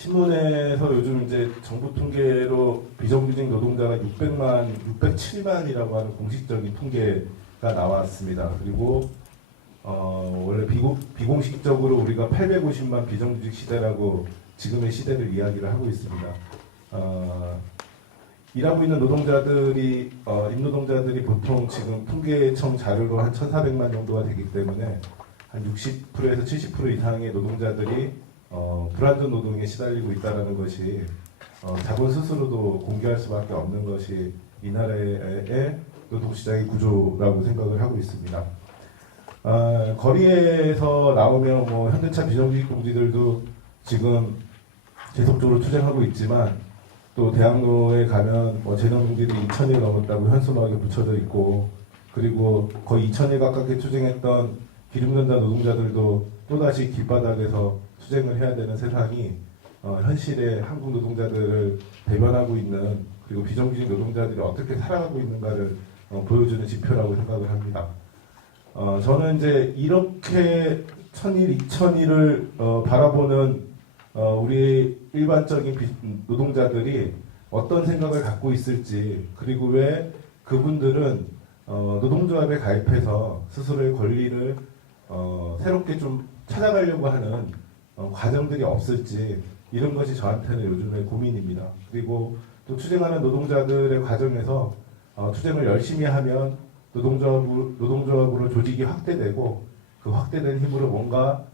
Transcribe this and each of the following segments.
신문에서 요즘 이제 정부 통계로 비정규직 노동자가 607만이라고 하는 공식적인 통계가 나왔습니다. 그리고 원래 비공식적으로 우리가 850만 비정규직 시대라고 지금의 시대를 이야기를 하고 있습니다. 일하고 있는 노동자들이 임노동자들이 보통 지금 통계청 자료로 한 1,400만 정도가 되기 때문에 한 60%에서 70% 이상의 노동자들이 불안전 노동에 시달리고 있다는 것이 자본 스스로도 공개할 수밖에 없는 것이 이 나라의 노동시장의 구조라고 생각을 하고 있습니다. 거리에서 나오면 뭐 현대차 비정규직 동지들도 지금 계속적으로 투쟁하고 있지만 또 대학로에 가면 뭐 재노동들이 2,000일 넘었다고 현수막에 붙여져 있고 그리고 거의 2,000일 가깝게 투쟁했던 기름전자 노동자들도 또다시 길바닥에서 투쟁을 해야 되는 세상이 현실의 한국 노동자들을 대변하고 있는 그리고 비정규직 노동자들이 어떻게 살아가고 있는가를 보여주는 지표라고 생각을 합니다. 저는 이제 이렇게 1,000일, 2,000일을 바라보는 우리 일반적인 노동자들이 어떤 생각을 갖고 있을지 그리고 왜 그분들은 노동조합에 가입해서 스스로의 권리를 새롭게 좀 찾아가려고 하는 과정들이 없을지 이런 것이 저한테는 요즘의 고민입니다. 그리고 또 투쟁하는 노동자들의 과정에서 투쟁을 열심히 하면 노동조합으로 조직이 확대되고 그 확대된 힘으로 뭔가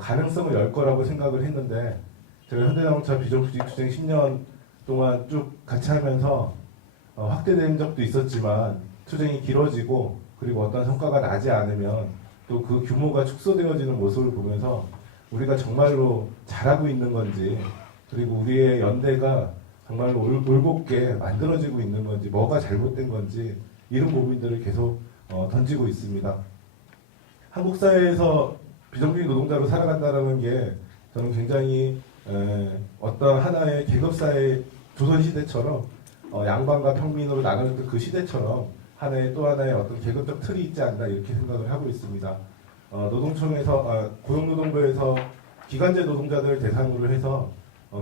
가능성을 열 거라고 생각을 했는데 제가 현대자동차 비정규직 투쟁 10년 동안 쭉 같이 하면서 확대된 적도 있었지만 투쟁이 길어지고 그리고 어떤 성과가 나지 않으면 또 그 규모가 축소되어지는 모습을 보면서 우리가 정말로 잘하고 있는 건지 그리고 우리의 연대가 정말로 올곧게 만들어지고 있는 건지 뭐가 잘못된 건지 이런 고민들을 계속 던지고 있습니다. 한국 사회에서 비정규직 노동자로 살아간다는 게 저는 굉장히 어떤 하나의 계급사회 조선시대처럼 양반과 평민으로 나누는 그 시대처럼 또 하나의 어떤 계급적 틀이 있지 않나 이렇게 생각을 하고 있습니다. 노동청에서 고용노동부에서 기간제 노동자들을 대상으로 해서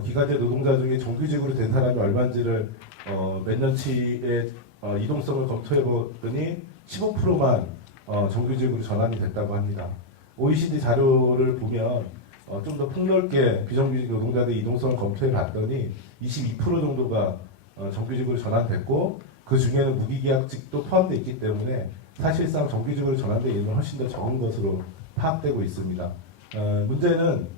기간제 노동자 중에 정규직으로 된 사람이 얼마인지를 몇 년치의 이동성을 검토해 보더니 15%만 정규직으로 전환이 됐다고 합니다. OECD 자료를 보면 좀 더 폭넓게 비정규직 노동자들의 이동성을 검토해 봤더니 22% 정도가 정규직으로 전환됐고 그 중에는 무기계약직도 포함되어 있기 때문에 사실상 정규직으로 전환된 인원은 훨씬 더 적은 것으로 파악되고 있습니다. 문제는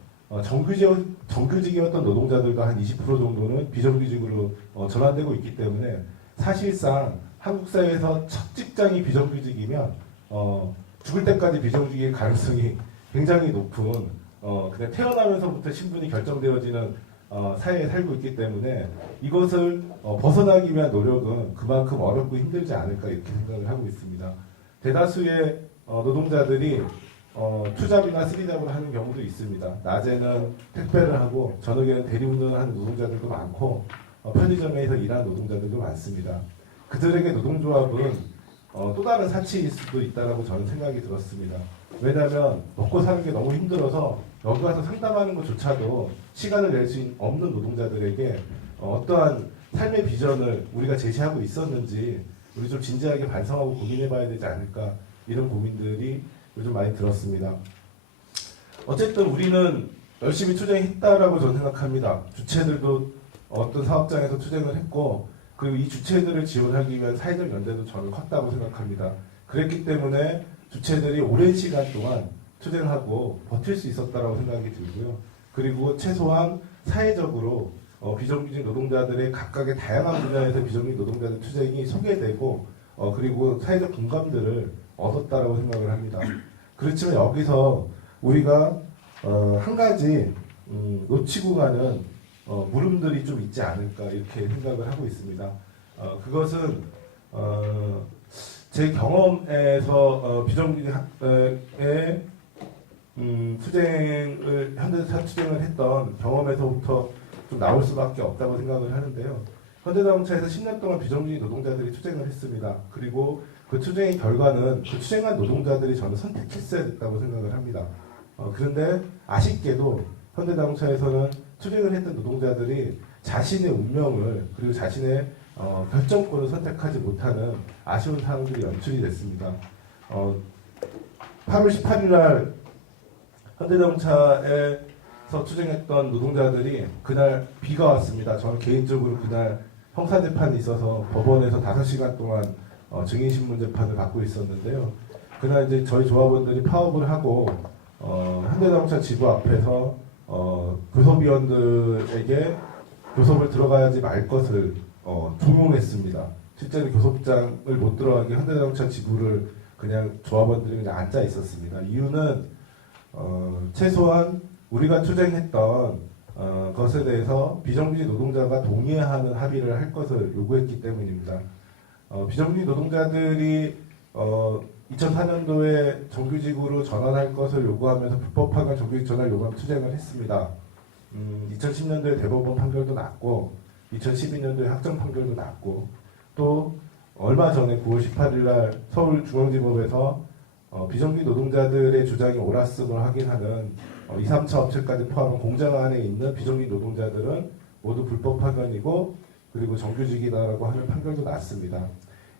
정규직이었던 노동자들과 한 20% 정도는 비정규직으로 전환되고 있기 때문에 사실상 한국 사회에서 첫 직장이 비정규직이면 죽을 때까지 비정규직의 가능성이 굉장히 높은 그냥 태어나면서부터 신분이 결정되어지는 사회에 살고 있기 때문에 이것을 벗어나기 위한 노력은 그만큼 어렵고 힘들지 않을까 이렇게 생각을 하고 있습니다. 대다수의 노동자들이 투잡이나 쓰리잡을 하는 경우도 있습니다. 낮에는 택배를 하고 저녁에는 대리운전을 하는 노동자들도 많고 편의점에서 일하는 노동자들도 많습니다. 그들에게 노동조합은 또 다른 사치일 수도 있다고 저는 생각이 들었습니다. 왜냐하면 먹고 사는 게 너무 힘들어서 여기 와서 상담하는 것조차도 시간을 낼 수 없는 노동자들에게 어떠한 삶의 비전을 우리가 제시하고 있었는지 우리 좀 진지하게 반성하고 고민해봐야 되지 않을까 이런 고민들이 요즘 많이 들었습니다. 어쨌든 우리는 열심히 투쟁했다라고 저는 생각합니다. 주체들도 어떤 사업장에서 투쟁을 했고 그리고 이 주체들을 지원하기 위한 사회적 연대도 저는 컸다고 생각합니다. 그랬기 때문에 주체들이 오랜 시간 동안 투쟁하고 버틸 수 있었다고 생각이 들고요. 그리고 최소한 사회적으로 비정규직 노동자들의 각각의 다양한 분야에서 비정규직 노동자들 투쟁이 소개되고 그리고 사회적 공감들을 얻었다라고 생각을 합니다. 그렇지만 여기서 우리가 한 가지 놓치고 가는 물음들이 좀 있지 않을까 이렇게 생각을 하고 있습니다. 그것은 제 경험에서 비정규직의 투쟁을 현대차 투쟁을 했던 경험에서부터 좀 나올 수밖에 없다고 생각을 하는데요. 현대자동차에서 10년 동안 비정규직 노동자들이 투쟁을 했습니다. 그리고 그 투쟁의 결과는 그 투쟁한 노동자들이 저는 선택했어야 됐다고 생각을 합니다. 그런데 아쉽게도 현대자동차에서는 투쟁을 했던 노동자들이 자신의 운명을 그리고 자신의 결정권을 선택하지 못하는 아쉬운 상황들이 연출이 됐습니다. 8월 18일 날 현대자동차에서 투쟁했던 노동자들이 그날 비가 왔습니다. 저는 개인적으로 그날 형사재판이 있어서 법원에서 5시간 동안 증인신문 재판을 받고 있었는데요. 그날 이제 저희 조합원들이 파업을 하고 현대자동차 지부 앞에서 교섭위원들에게 교섭을 들어가야지 말 것을 종용했습니다. 실제로 교섭장을 못 들어가게 현대자동차 지부를 그냥 조합원들이 그냥 앉아 있었습니다. 이유는 최소한 우리가 투쟁했던 것에 대해서 비정규직 노동자가 동의하는 합의를 할 것을 요구했기 때문입니다. 비정규직 노동자들이 2004년도에 정규직으로 전환할 것을 요구하면서 불법 파견 정규직 전환 요구하며 투쟁을 했습니다. 2010년도에 대법원 판결도 났고 2012년도에 확정 판결도 났고 또 얼마 전에 9월 18일 날 서울중앙지법에서 비정규직 노동자들의 주장이 옳았음을 확인하는 2, 3차 업체까지 포함한 공장 안에 있는 비정규직 노동자들은 모두 불법 파견이고 그리고 정규직이다라고 하는 판결도 났습니다.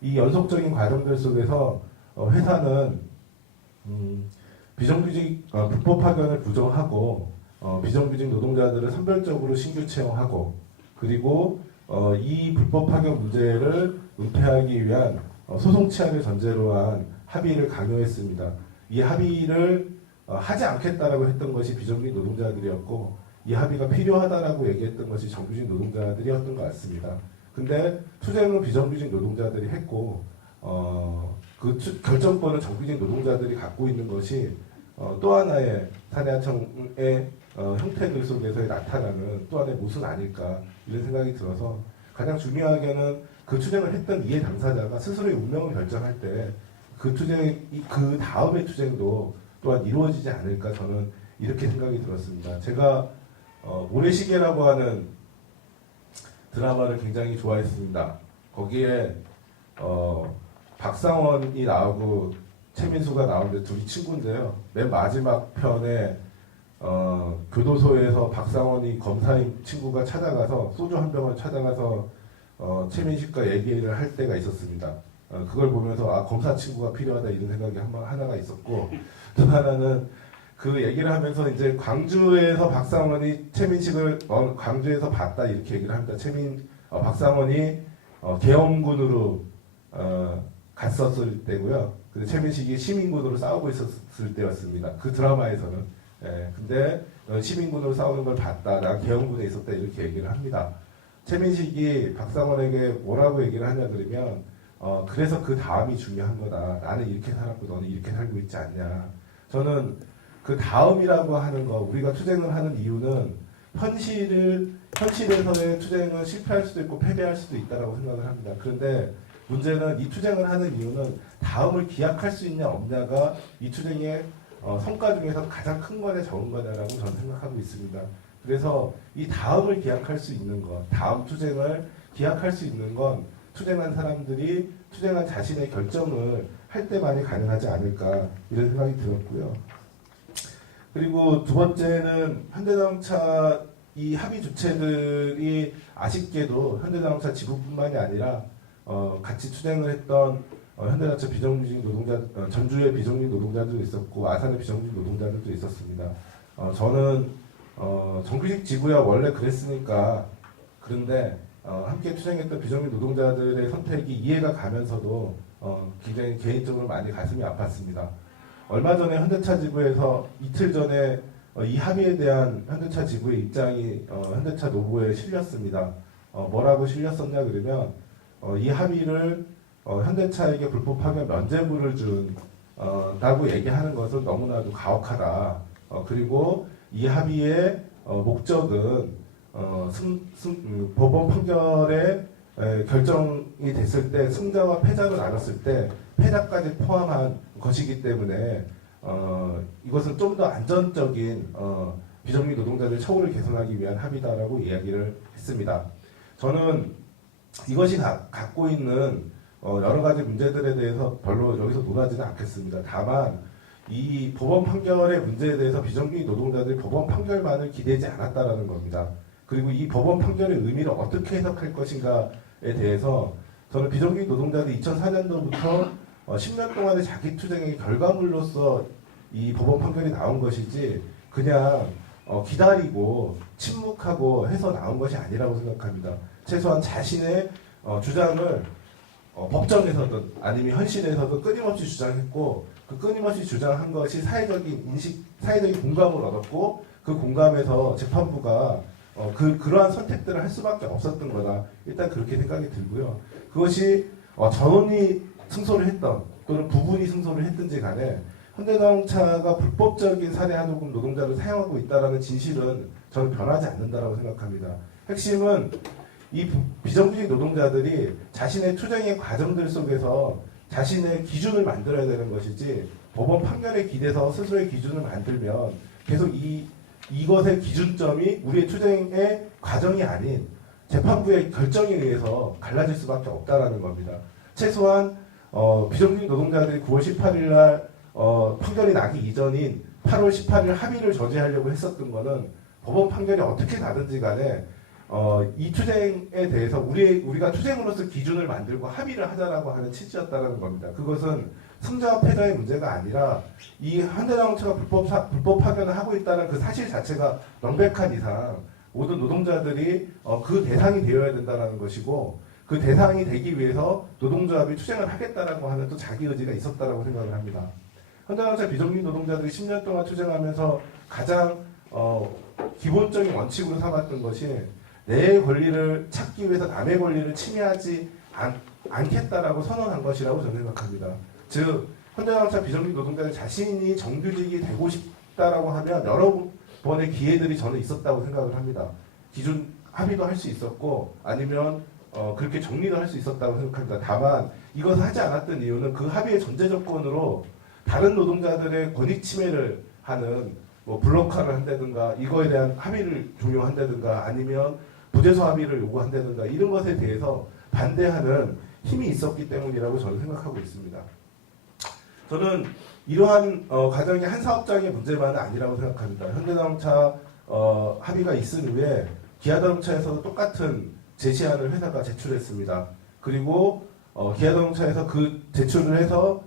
이 연속적인 과정들 속에서 회사는 비정규직 불법 파견을 부정하고 비정규직 노동자들을 선별적으로 신규 채용하고 그리고 이 불법 파견 문제를 은폐하기 위한 소송 취하를 전제로 한 합의를 강요했습니다. 이 합의를 하지 않겠다라고 했던 것이 비정규직 노동자들이었고 이 합의가 필요하다라고 얘기했던 것이 정규직 노동자들이었던 것 같습니다. 근데 투쟁은 비정규직 노동자들이 했고 그 결정권을 정규직 노동자들이 갖고 있는 것이 또 하나의 사내하청의 형태들 속에서 나타나는 또 하나의 모순 아닐까 이런 생각이 들어서 가장 중요하게는 그 투쟁을 했던 이해 당사자가 스스로의 운명을 결정할 때 그 투쟁 그 다음의 투쟁도 또한 이루어지지 않을까 저는 이렇게 생각이 들었습니다. 제가 모래시계라고 하는 드라마를 굉장히 좋아했습니다. 거기에 박상원이 나오고 최민수가 나오는데 둘이 친구인데요. 맨 마지막 편에 교도소에서 박상원이 검사인 친구가 찾아가서 소주 한 병을 찾아가서 최민식과 얘기를 할 때가 있었습니다. 그걸 보면서 검사 친구가 필요하다 이런 생각이 하나가 있었고 또 하나는 그 얘기를 하면서 이제 광주에서 박상원이 최민식을 광주에서 봤다 이렇게 얘기를 합니다. 박상원이 계엄군으로 갔었을 때고요. 근데 최민식이 시민군으로 싸우고 있었을 때였습니다. 그 드라마에서는. 근데 시민군으로 싸우는 걸 봤다. 난 계엄군에 있었다 이렇게 얘기를 합니다. 최민식이 박상원에게 뭐라고 얘기를 하냐 그러면 그래서 그 다음이 중요한 거다. 나는 이렇게 살았고 너는 이렇게 살고 있지 않냐. 저는 그 다음이라고 하는 거 우리가 투쟁을 하는 이유는 현실에서의 투쟁은 실패할 수도 있고 패배할 수도 있다라고 생각을 합니다. 그런데 문제는 이 투쟁을 하는 이유는 다음을 기약할 수 있냐 없냐가 이 투쟁의 성과 중에서 가장 큰 거냐 적은 거냐라고 저는 생각하고 있습니다. 그래서 이 다음을 기약할 수 있는 것, 다음 투쟁을 기약할 수 있는 건 투쟁한 사람들이 투쟁한 자신의 결정을 할 때만이 가능하지 않을까 이런 생각이 들었고요. 그리고 두 번째는 현대자동차 이 합의 주체들이 아쉽게도 현대자동차 지부뿐만이 아니라 같이 투쟁을 했던 현대자동차 비정규직 노동자, 전주의 비정규직 노동자들도 있었고 아산의 비정규직 노동자들도 있었습니다. 저는 정규직 지부야 원래 그랬으니까 그런데 함께 투쟁했던 비정규직 노동자들의 선택이 이해가 가면서도 굉장히 개인적으로 많이 가슴이 아팠습니다. 얼마 전에 현대차 지부에서 이틀 전에 이 합의에 대한 현대차 지부의 입장이 현대차 노부에 실렸습니다. 뭐라고 실렸었냐 그러면 이 합의를 현대차에게 불법 파견 면제부를 준다고 얘기하는 것은 너무나도 가혹하다. 그리고 이 합의의 목적은 법원 판결의 결정이 됐을 때 승자와 패자로 나눴을 때 패자까지 포함한 것이기 때문에 이것은 좀 더 안전적인 비정규직 노동자들 처우를 개선하기 위한 합의다라고 이야기를 했습니다. 저는 이것이 갖고 있는 여러 가지 문제들에 대해서 별로 여기서 논하지는 않겠습니다. 다만 이 법원 판결의 문제에 대해서 비정규직 노동자들이 법원 판결만을 기대지 않았다라는 겁니다. 그리고 이 법원 판결의 의미를 어떻게 해석할 것인가에 대해서 저는 비정규직 노동자들이 2004년도부터 10년 동안의 자기 투쟁의 결과물로서 이 법원 판결이 나온 것이지 그냥 기다리고 침묵하고 해서 나온 것이 아니라고 생각합니다. 최소한 자신의 주장을 법정에서든 아니면 현실에서도 끊임없이 주장했고 그 끊임없이 주장한 것이 사회적인 인식, 사회적인 공감을 얻었고 그 공감에서 재판부가 그러한 선택들을 할 수밖에 없었던 거다. 일단 그렇게 생각이 들고요. 그것이 전원이 승소를 했던 또는 부분이 승소를 했든지 간에 현대자동차가 불법적인 사내하도급 노동자를 사용하고 있다는 진실은 저는 변하지 않는다고 생각합니다. 핵심은 이 비정규직 노동자들이 자신의 투쟁의 과정들 속에서 자신의 기준을 만들어야 되는 것이지 법원 판결에 기대서 스스로의 기준을 만들면 계속 이것의 기준점이 우리의 투쟁의 과정이 아닌 재판부의 결정에 의해서 갈라질 수밖에 없다라는 겁니다. 최소한 비정규직 노동자들이 9월 18일 날 판결이 나기 이전인 8월 18일 합의를 저지하려고 했었던 거는 법원 판결이 어떻게 나든지 간에 이 투쟁에 대해서 우리가 투쟁으로서 기준을 만들고 합의를 하자라고 하는 취지였다는 겁니다. 그것은 승자와 패자의 문제가 아니라 이 현대자동차가 불법 파견을 하고 있다는 그 사실 자체가 명백한 이상 모든 노동자들이 그 대상이 되어야 된다는 것이고 그 대상이 되기 위해서 노동조합이 투쟁을 하겠다라고 하는 또 자기 의지가 있었다라고 생각을 합니다. 현대자동차 비정규직 노동자들이 10년 동안 투쟁하면서 가장 기본적인 원칙으로 삼았던 것이 내 권리를 찾기 위해서 남의 권리를 침해하지 않겠다라고 선언한 것이라고 저는 생각합니다. 즉 현대자동차 비정규직 노동자들 자신이 정규직이 되고 싶다라고 하면 여러 번의 기회들이 저는 있었다고 생각을 합니다. 기준 합의도 할 수 있었고 아니면 그렇게 정리도 할 수 있었다고 생각합니다. 다만 이것을 하지 않았던 이유는 그 합의의 전제 조건으로 다른 노동자들의 권익 침해를 하는 블록화를 한다든가 이거에 대한 합의를 종용한다든가 아니면 부재소 합의를 요구한다든가 이런 것에 대해서 반대하는 힘이 있었기 때문이라고 저는 생각하고 있습니다. 저는 이러한 과정이 한 사업장의 문제만은 아니라고 생각합니다. 현대자동차 합의가 있은 후에 기아자동차에서도 똑같은 제시안을 회사가 제출했습니다. 그리고 기아자동차에서 그 제출을 해서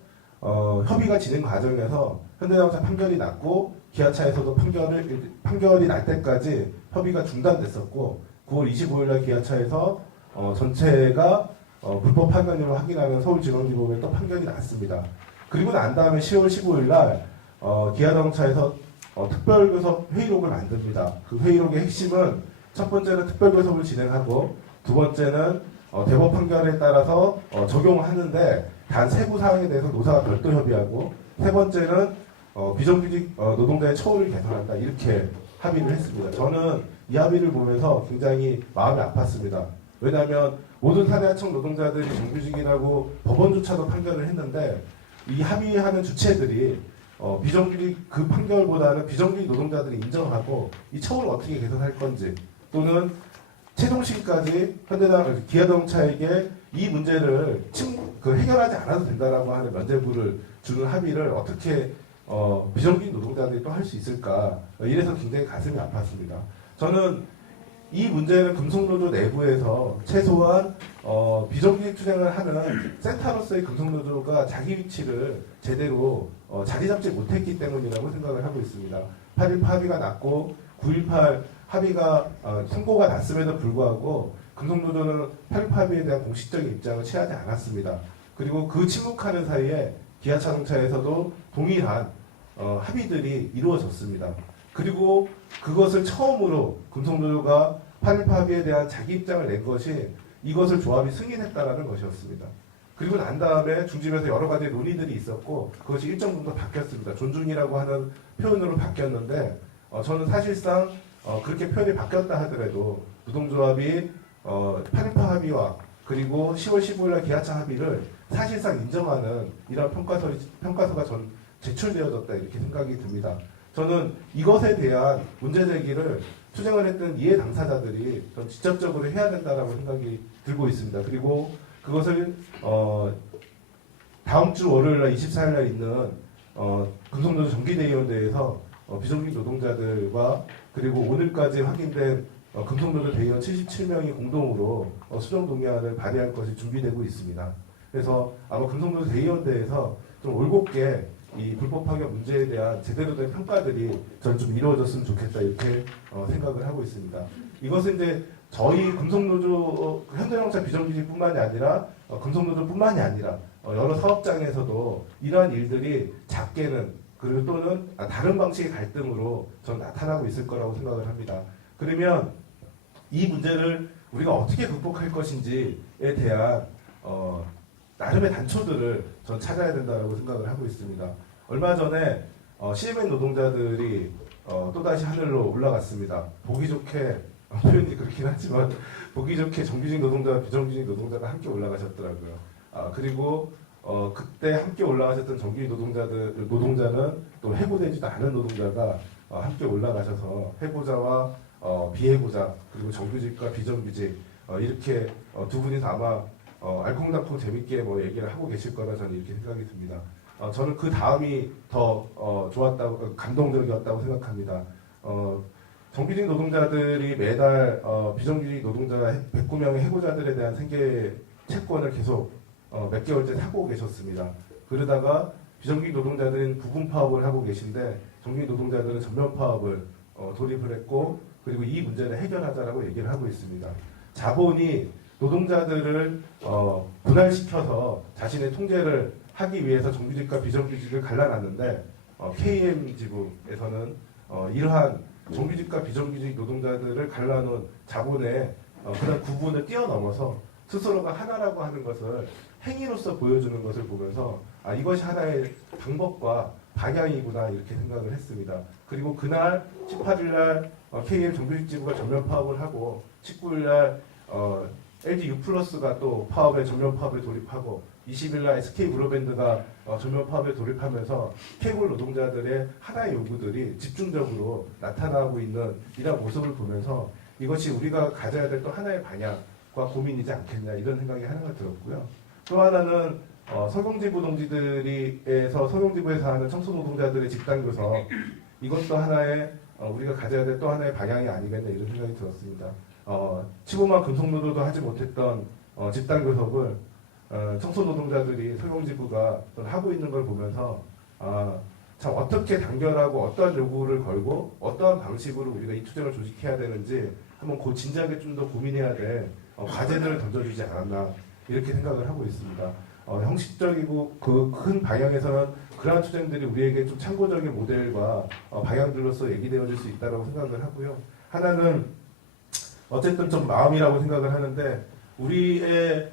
협의가 진행 과정에서 현대자동차 판결이 났고 기아차에서도 판결이 날 때까지 협의가 중단됐었고 9월 25일 날 기아차에서 전체가 불법 판결으로 확인하면 서울지방지법에 또 판결이 났습니다. 그리고 난 다음에 10월 15일 날 기아자동차에서 특별교섭 회의록을 만듭니다. 그 회의록의 핵심은 첫 번째는 특별교섭을 진행하고 두 번째는 대법 판결에 따라서 적용하는데 단 세부 사항에 대해서 노사가 별도 협의하고 세 번째는 비정규직 노동자의 처우를 개선한다 이렇게 합의를 했습니다. 저는 이 합의를 보면서 굉장히 마음이 아팠습니다. 왜냐하면 모든 사내하청 노동자들이 정규직이라고 법원조차도 판결을 했는데 이 합의하는 주체들이 비정규직 그 판결보다는 비정규직 노동자들이 인정하고 이 처우를 어떻게 개선할 건지 또는 최종식까지 기아자동차에게 이 문제를 해결하지 않아도 된다라고 하는 면죄부를 주는 합의를 어떻게 비정규직 노동자들이 또 할 수 있을까 이래서 굉장히 가슴이 아팠습니다. 저는 이 문제는 금속노조 내부에서 최소한 비정규직 투쟁을 하는 센터로서의 금속노조가 자기 위치를 제대로 자리 잡지 못했기 때문이라고 생각을 하고 있습니다. 8.18 합의가 났고 9.18 합의가 선고가 났음에도 불구하고 금속노조는 8.18 합의에 대한 공식적인 입장을 취하지 않았습니다. 그리고 그 침묵하는 사이에 기아자동차에서도 동일한 합의들이 이루어졌습니다. 그리고 그것을 처음으로 금속노조가 8.18 합의에 대한 자기 입장을 낸 것이 이것을 조합이 승인했다라는 것이었습니다. 그리고 난 다음에 중심에서 여러 가지 논의들이 있었고 그것이 일정 정도 바뀌었습니다. 존중이라고 하는 표현으로 바뀌었는데 저는 사실상 그렇게 표현이 바뀌었다 하더라도 노동조합이 8.18 합의와 그리고 10월 15일 날 기아차 합의를 사실상 인정하는 이런 평가서가 전 제출되어졌다 이렇게 생각이 듭니다. 저는 이것에 대한 문제제기를 투쟁을 했던 이해 당사자들이 전 직접적으로 해야 된다라고 생각이 들고 있습니다. 그리고 그것을 다음 주 월요일 날 24일 날 있는 금속노조 정기대의원대회에서 비정규직 노동자들과 그리고 오늘까지 확인된 금속노조 대의원 77명이 공동으로 수정 동의안을 발의할 것이 준비되고 있습니다. 그래서 아마 금속노조 대의원대회에서 좀 올곧게 이 불법 파견 문제에 대한 제대로 된 평가들이 저는 좀 이루어졌으면 좋겠다 이렇게 생각을 하고 있습니다. 이것은 이제 저희 금속노조 현대자동차 비정규직뿐만이 아니라 금속노조뿐만이 아니라 여러 사업장에서도 이러한 일들이 작게는 그리고 또는 다른 방식의 갈등으로 전 나타나고 있을 거라고 생각을 합니다. 그러면 이 문제를 우리가 어떻게 극복할 것인지에 대한 나름의 단초들을 전 찾아야 된다고 생각을 하고 있습니다. 얼마 전에 CMN 노동자들이 또다시 하늘로 올라갔습니다. 보기 좋게 표현이 그렇긴 하지만 보기 좋게 정규직 노동자와 비정규직 노동자가 함께 올라가셨더라고요. 그리고 그때 함께 올라가셨던 정규직 노동자는 또 해고되지도 않은 노동자가 함께 올라가셔서 해고자와 비해고자 그리고 정규직과 비정규직 이렇게 두 분이서 아마 알콩달콩 재밌게 얘기를 하고 계실 거라 저는 이렇게 생각이 듭니다. 저는 그 다음이 더 좋았다고 감동적이었다고 생각합니다. 정규직 노동자들이 매달 비정규직 노동자 109명의 해고자들에 대한 생계 채권을 계속 몇 개월째 사고 계셨습니다. 그러다가 비정규직 노동자들은 부분 파업을 하고 계신데 정규직 노동자들은 전면 파업을 돌입을 했고 그리고 이 문제를 해결하자라고 얘기를 하고 있습니다. 자본이 노동자들을 분할시켜서 자신의 통제를 하기 위해서 정규직과 비정규직을 갈라놨는데 KM 지부에서는 이러한 정규직과 비정규직 노동자들을 갈라놓은 자본의 그런 구분을 뛰어넘어서 스스로가 하나라고 하는 것을 행위로서 보여주는 것을 보면서 이것이 하나의 방법과 방향이구나 이렇게 생각을 했습니다. 그리고 그날 18일 날 KM 정규직 지부가 전면 파업을 하고 19일 날 LG U+가 또 전면 파업에 돌입하고 20일 날 SK 브로밴드가 전면 파업에 돌입하면서 케이블 노동자들의 하나의 요구들이 집중적으로 나타나고 있는 이런 모습을 보면서 이것이 우리가 가져야 될 또 하나의 방향과 고민이지 않겠냐 이런 생각이 하나가 들었고요. 또 하나는 성형지부 동지들이에서 성형지부에서 하는 청소노동자들의 집단교섭 이것도 하나의 우리가 가져야 될 또 하나의 방향이 아니겠냐 이런 생각이 들었습니다. 15만 금속노조도 하지 못했던 집단교섭을 청소노동자들이 성형지부가 하고 있는 걸 보면서 참 어떻게 단결하고 어떠한 요구를 걸고 어떠한 방식으로 우리가 이 투쟁을 조직해야 되는지 한번 진지하게 좀 더 고민해야 될 과제들을 던져주지 않았나 이렇게 생각을 하고 있습니다. 형식적이고 그 큰 방향에서는 그러한 투쟁들이 우리에게 좀 참고적인 모델과 방향들로서 얘기되어질 수 있다고 생각을 하고요. 하나는 어쨌든 좀 마음이라고 생각을 하는데 우리의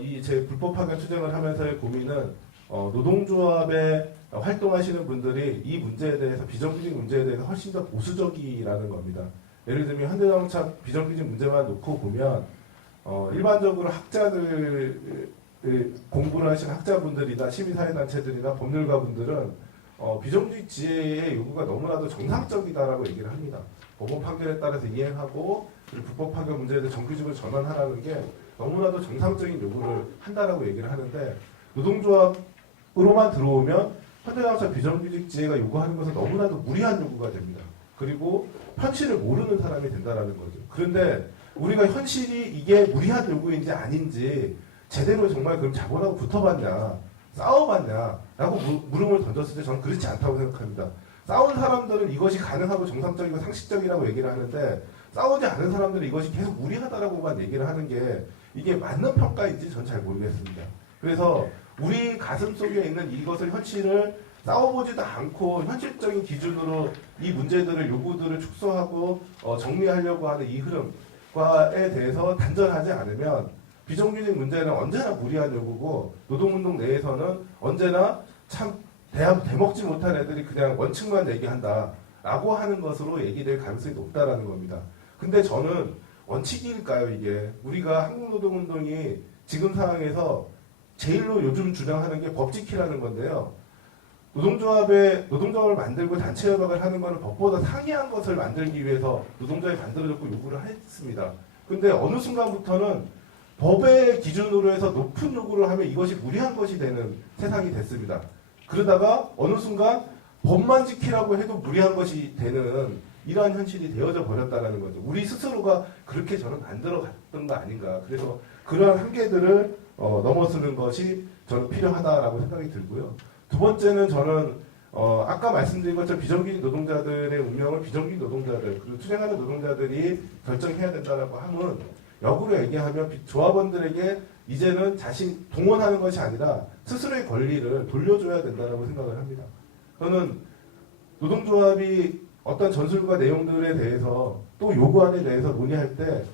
이 제 불법 파견 투쟁을 하면서의 고민은 노동조합에 활동하시는 분들이 이 문제에 대해서 비정규직 문제에 대해서 훨씬 더 보수적이라는 겁니다. 예를 들면 현대자동차 비정규직 문제만 놓고 보면 일반적으로 학자들 공부를 하신 학자분들이나 시민사회단체들이나 법률가분들은 비정규직 지혜의 요구가 너무나도 정상적이다라고 얘기를 합니다. 법원 판결에 따라서 이행하고 그리고 불법 파견 문제에 대해 정규직으로 전환하라는 게 너무나도 정상적인 요구를 한다라고 얘기를 하는데 노동조합으로만 들어오면 현대자동차 비정규직 지혜가 요구하는 것은 너무나도 무리한 요구가 됩니다. 그리고 현실을 모르는 사람이 된다라는 거죠. 그런데 우리가 현실이 이게 무리한 요구인지 아닌지 제대로 정말 그럼 자본하고 붙어봤냐 싸워봤냐 라고 물음을 던졌을 때 저는 그렇지 않다고 생각합니다. 싸운 사람들은 이것이 가능하고 정상적이고 상식적이라고 얘기를 하는데 싸우지 않은 사람들은 이것이 계속 무리하다라고만 얘기를 하는 게 이게 맞는 평가인지 전 잘 모르겠습니다. 그래서 우리 가슴 속에 있는 이것을 현실을 싸워보지도 않고 현실적인 기준으로 이 문제들을 요구들을 축소하고 정리하려고 하는 이 흐름과에 대해서 단절하지 않으면 비정규직 문제는 언제나 무리한 요구고 노동운동 내에서는 언제나 참 대먹지 못한 애들이 그냥 원칙만 얘기한다라고 하는 것으로 얘기될 가능성이 높다라는 겁니다. 근데 저는 원칙일까요 이게? 우리가 한국노동운동이 지금 상황에서 제일로 요즘 주장하는 게 법 지키라는 건데요. 노동조합을 만들고 단체 협약을 하는 것은 법보다 상이한 것을 만들기 위해서 노동조합이 만들어졌고 요구를 했습니다. 근데 어느 순간부터는 법의 기준으로 해서 높은 요구를 하면 이것이 무리한 것이 되는 세상이 됐습니다. 그러다가 어느 순간 법만 지키라고 해도 무리한 것이 되는 이러한 현실이 되어져 버렸다는 거죠. 우리 스스로가 그렇게 저는 만들어갔던 거 아닌가. 그래서 그러한 한계들을 넘어서는 것이 저는 필요하다라고 생각이 들고요. 두 번째는 저는 아까 말씀드린 것처럼 비정규직 노동자들의 운명을 비정규직 노동자들 그리고 투쟁하는 노동자들이 결정해야 된다라고 하면 역으로 얘기하면 조합원들에게 이제는 자신 동원하는 것이 아니라 스스로의 권리를 돌려줘야 된다라고 생각을 합니다. 저는 노동조합이 어떤 전술과 내용들에 대해서 또 요구안에 대해서 논의할 때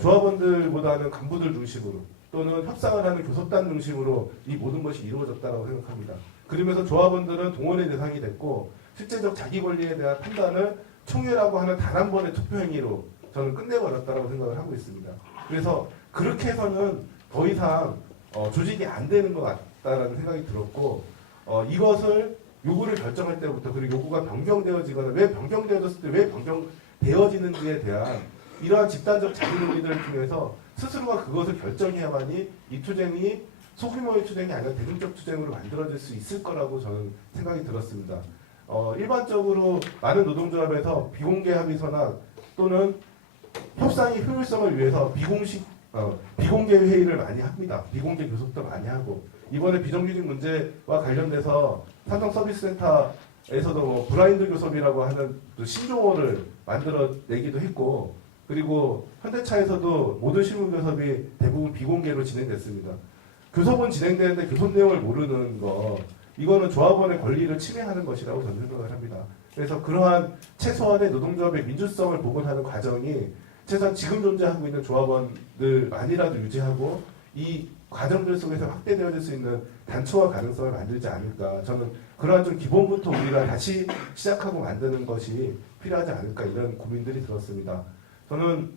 조합원들보다는 간부들 중심으로 또는 협상을 하는 교섭단 중심으로 이 모든 것이 이루어졌다고 생각합니다. 그러면서 조합원들은 동원의 대상이 됐고 실제적 자기 권리에 대한 판단을 총회라고 하는 단 한 번의 투표 행위로 저는 끝내버렸다고 생각을 하고 있습니다. 그래서 그렇게 해서는 더 이상 조직이 안 되는 것 같다라는 생각이 들었고 이것을 요구를 결정할 때부터 그리고 요구가 변경되어지거나 왜 변경되어졌을 때 왜 변경되어지는지에 대한 이러한 집단적 자기 논의들을 통해서 스스로가 그것을 결정해야만이 이 투쟁이 소규모의 투쟁이 아니라 대중적 투쟁으로 만들어질 수 있을 거라고 저는 생각이 들었습니다. 일반적으로 많은 노동조합에서 비공개 합의서나 또는 협상의 효율성을 위해서 비공개 회의를 많이 합니다. 비공개 교섭도 많이 하고 이번에 비정규직 문제와 관련돼서 삼성서비스센터에서도 브라인드 교섭이라고 하는 신조어를 만들어내기도 했고 그리고 현대차에서도 모든 실무 교섭이 대부분 비공개로 진행됐습니다. 교섭은 진행되는데 교섭 내용을 모르는 거 이거는 조합원의 권리를 침해하는 것이라고 저는 생각을 합니다. 그래서 그러한 최소한의 노동조합의 민주성을 복원하는 과정이 최소한 지금 존재하고 있는 조합원들만이라도 유지하고 이 과정들 속에서 확대되어질 수 있는 단초와 가능성을 만들지 않을까. 저는 그러한 좀 기본부터 우리가 다시 시작하고 만드는 것이 필요하지 않을까 이런 고민들이 들었습니다. 저는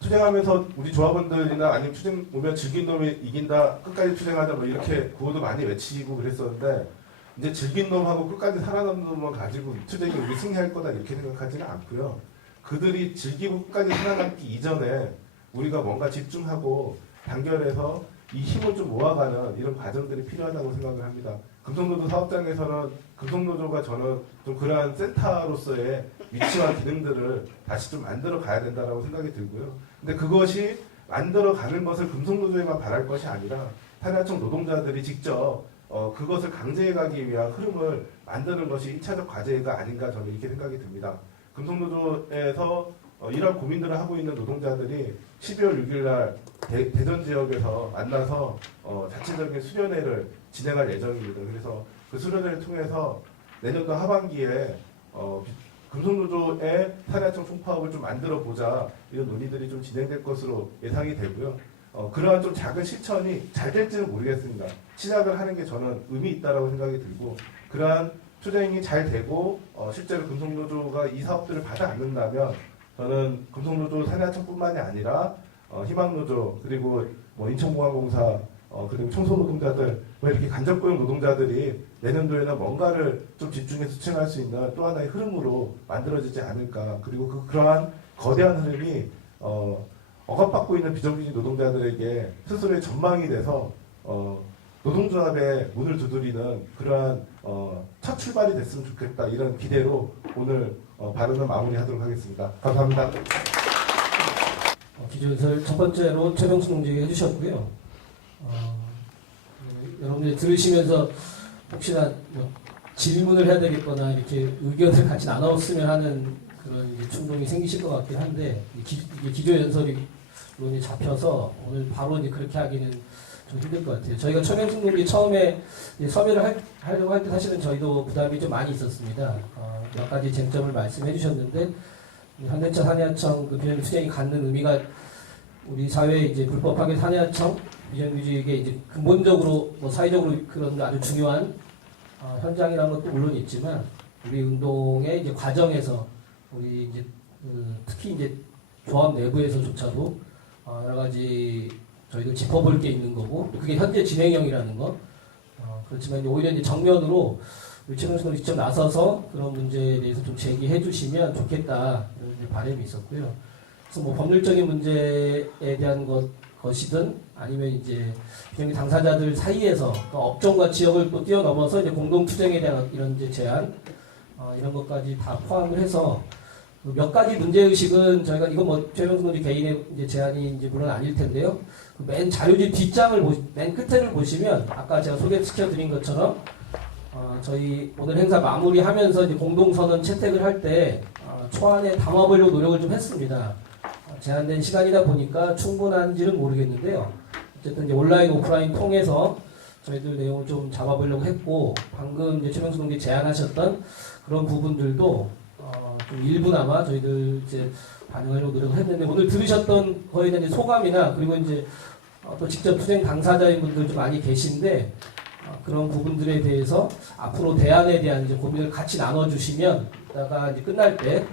투쟁하면서 우리 조합원들이나 아니면 투쟁 보면 즐긴 놈이 이긴다 끝까지 투쟁하자 뭐 이렇게 구호도 많이 외치고 그랬었는데 이제 즐긴 놈하고 끝까지 살아남는 놈만 가지고 이 투쟁이 우리 승리할 거다 이렇게 생각하지는 않고요. 그들이 즐기고 끝까지 살아남기 이전에 우리가 뭔가 집중하고 단결해서 이 힘을 좀 모아가는 이런 과정들이 필요하다고 생각을 합니다. 금속노조 사업장에서는 금속노조가 저는 좀 그러한 센터로서의 위치와 기능들을 다시 좀 만들어 가야 된다고 생각이 들고요. 근데 그것이 만들어 가는 것을 금속노조에만 바랄 것이 아니라 탄야청 노동자들이 직접 그것을 강제해 가기 위한 흐름을 만드는 것이 1차적 과제가 아닌가 저는 이렇게 생각이 듭니다. 금속노조에서 이런 고민들을 하고 있는 노동자들이 12월 6일 날 대전 지역에서 만나서 자체적인 수련회를 진행할 예정입니다. 그래서 그 수련회를 통해서 내년도 하반기에 금속노조의 탄야청 총파업을 좀 만들어 보자 이런 논의들이 좀 진행될 것으로 예상이 되고요. 그러한 좀 작은 실천이 잘 될지는 모르겠습니다. 시작을 하는 게 저는 의미 있다라고 생각이 들고 그러한 투쟁이 잘 되고 실제로 금속노조가 이 사업들을 받아 안는다면 저는 금속노조 산야청뿐만이 아니라 희망노조 그리고 뭐 인천공항공사 그리고 청소노동자들 뭐 이렇게 간접고용 노동자들이 내년도에는 뭔가를 좀 집중해서 수행할 수 있는 또 하나의 흐름으로 만들어지지 않을까. 그리고 그러한 거대한 흐름이 억압받고 있는 비정규직 노동자들에게 스스로의 전망이 돼서 노동조합의 문을 두드리는 그러한 첫 출발이 됐으면 좋겠다 이런 기대로 오늘 발언을 마무리하도록 하겠습니다. 감사합니다. 기조연설 첫 번째로 최병수 농지에 해주셨고요. 여러분들이 들으시면서 혹시나 뭐 질문을 해야 되겠거나 이렇게 의견을 같이 나눴으면 하는 그런 충동이 생기실 것 같긴 한데 기조연설이 론이 잡혀서 오늘 바로 이제 그렇게 하기는 좀 힘들 것 같아요. 저희가 최병수 농지 처음에 섭외를 하려고 할 때 사실은 저희도 부담이 좀 많이 있었습니다. 몇 가지 쟁점을 말씀해 주셨는데 현대차 산야청 그 비정규직 투쟁이 갖는 의미가 우리 사회에 이제 불법하게 산야청 비정규직에 이제 근본적으로 뭐 사회적으로 그런 아주 중요한 현장이라는 것도 물론 있지만 우리 운동의 이제 과정에서 우리 이제 특히 이제 조합 내부에서조차도 여러 가지 저희도 짚어볼 게 있는 거고 그게 현재 진행형이라는 거 그렇지만 오히려 이제 정면으로 우리 최병수 직접 나서서 그런 문제에 대해서 좀 제기해 주시면 좋겠다 이런 바람이 있었고요. 그래서 뭐 법률적인 문제에 대한 것 것이든 아니면 이제 비정규직 당사자들 사이에서 또 업종과 지역을 또 뛰어넘어서 이제 공동 투쟁에 대한 이런 이제 제안 이런 것까지 다 포함을 해서 몇 가지 문제 의식은 저희가 이건 뭐 최명수 군이 개인의 이제 제안이 이제 물론 아닐 텐데요. 맨 자료집 뒷장을 맨 끝에를 보시면 아까 제가 소개시켜드린 것처럼 저희 오늘 행사 마무리하면서 이제 공동선언 채택을 할 때 초안에 담아보려고 노력을 좀 했습니다. 제한된 시간이다 보니까 충분한지는 모르겠는데요. 어쨌든 이제 온라인, 오프라인 통해서 저희들 내용을 좀 잡아보려고 했고, 방금 이제 최명수 동기 제안하셨던 그런 부분들도 좀 일부나마 저희들 이제 반영하려고 노력을 했는데, 오늘 들으셨던 거에 대한 이제 소감이나 그리고 이제 또 직접 투쟁 당사자인 분들도 많이 계신데, 그런 부분들에 대해서 앞으로 대안에 대한 이제 고민을 같이 나눠주시면 이따가 이제 끝날 때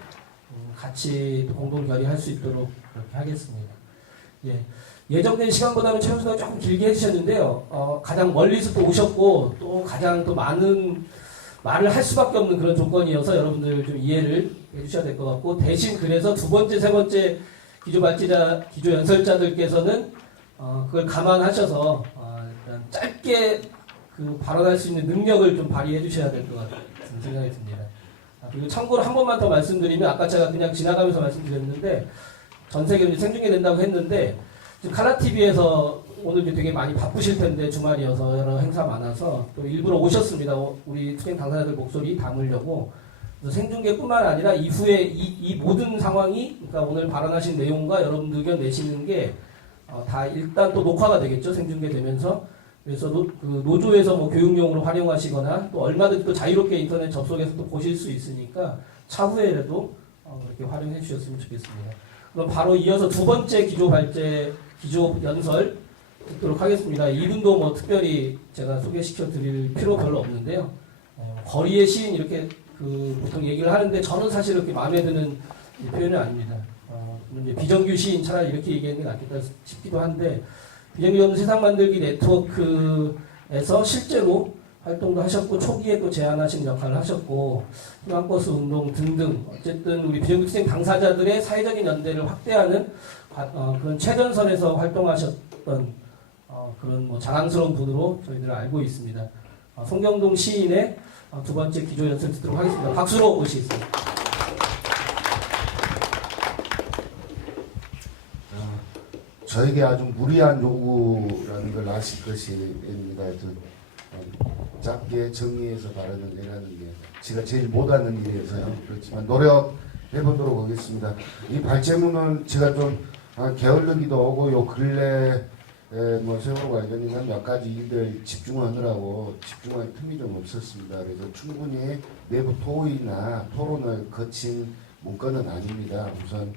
같이 공동 결의할 수 있도록 그렇게 하겠습니다. 예. 예정된 시간보다는 최우수가 조금 길게 해주셨는데요. 가장 멀리서 또 오셨고 또 가장 또 많은 말을 할 수밖에 없는 그런 조건이어서 여러분들 좀 이해를 해주셔야 될 것 같고, 대신 그래서 두 번째, 세 번째 기조 연설자들께서는 그걸 감안하셔서 일단 짧게 그 발언할 수 있는 능력을 좀 발휘해 주셔야 될 것 같은 생각이 듭니다. 그리고 참고로 한 번만 더 말씀드리면, 아까 제가 그냥 지나가면서 말씀드렸는데 전 세계로 이제 생중계된다고 했는데, 지금 카라TV에서 오늘 되게 많이 바쁘실 텐데 주말이어서 여러 행사 많아서 또 일부러 오셨습니다. 우리 투쟁 당사자들 목소리 담으려고. 그래서 생중계뿐만 아니라 이후에 이 모든 상황이, 그러니까 오늘 발언하신 내용과 여러분들 의견 내시는 게 다 일단 또 녹화가 되겠죠. 생중계되면서. 그래서 그 노조에서 뭐 교육용으로 활용하시거나 또 얼마든지 또 자유롭게 인터넷 접속해서 또 보실 수 있으니까 차후에라도 그렇게 활용해 주셨으면 좋겠습니다. 그럼 바로 이어서 두 번째 기조 연설 듣도록 하겠습니다. 이분도 뭐 특별히 제가 소개시켜 드릴 필요 별로 없는데요. 거리의 시인 이렇게 그 보통 얘기를 하는데 저는 사실 그렇게 마음에 드는 표현은 아닙니다. 이제 비정규 시인 차라리 이렇게 얘기하는 게 낫겠다 싶기도 한데, 비정규 없는 세상 만들기 네트워크에서 실제로 활동도 하셨고 초기에 또 제안하신 역할을 하셨고 희망버스 운동 등등, 어쨌든 우리 비정규 투쟁 당사자들의 사회적인 연대를 확대하는 그런 최전선에서 활동하셨던 그런 뭐 자랑스러운 분으로 저희들 알고 있습니다. 송경동 시인의 두 번째 기조 연설 듣도록 하겠습니다. 박수로 모시겠습니다. 저에게 아주 무리한 요구라는 걸 아실 것입니다. 짧게 정리해서 발언을 내라는 게 제가 제일 못하는 일이어서요. 그렇지만 노력해 보도록 하겠습니다. 이 발제문은 제가 좀 게을르기도 하고 요 근래 뭐 세월호 관련된 몇 가지 일들 집중하느라고 집중할 틈이 좀 없었습니다. 그래서 충분히 내부 토의나 토론을 거친 문건은 아닙니다. 우선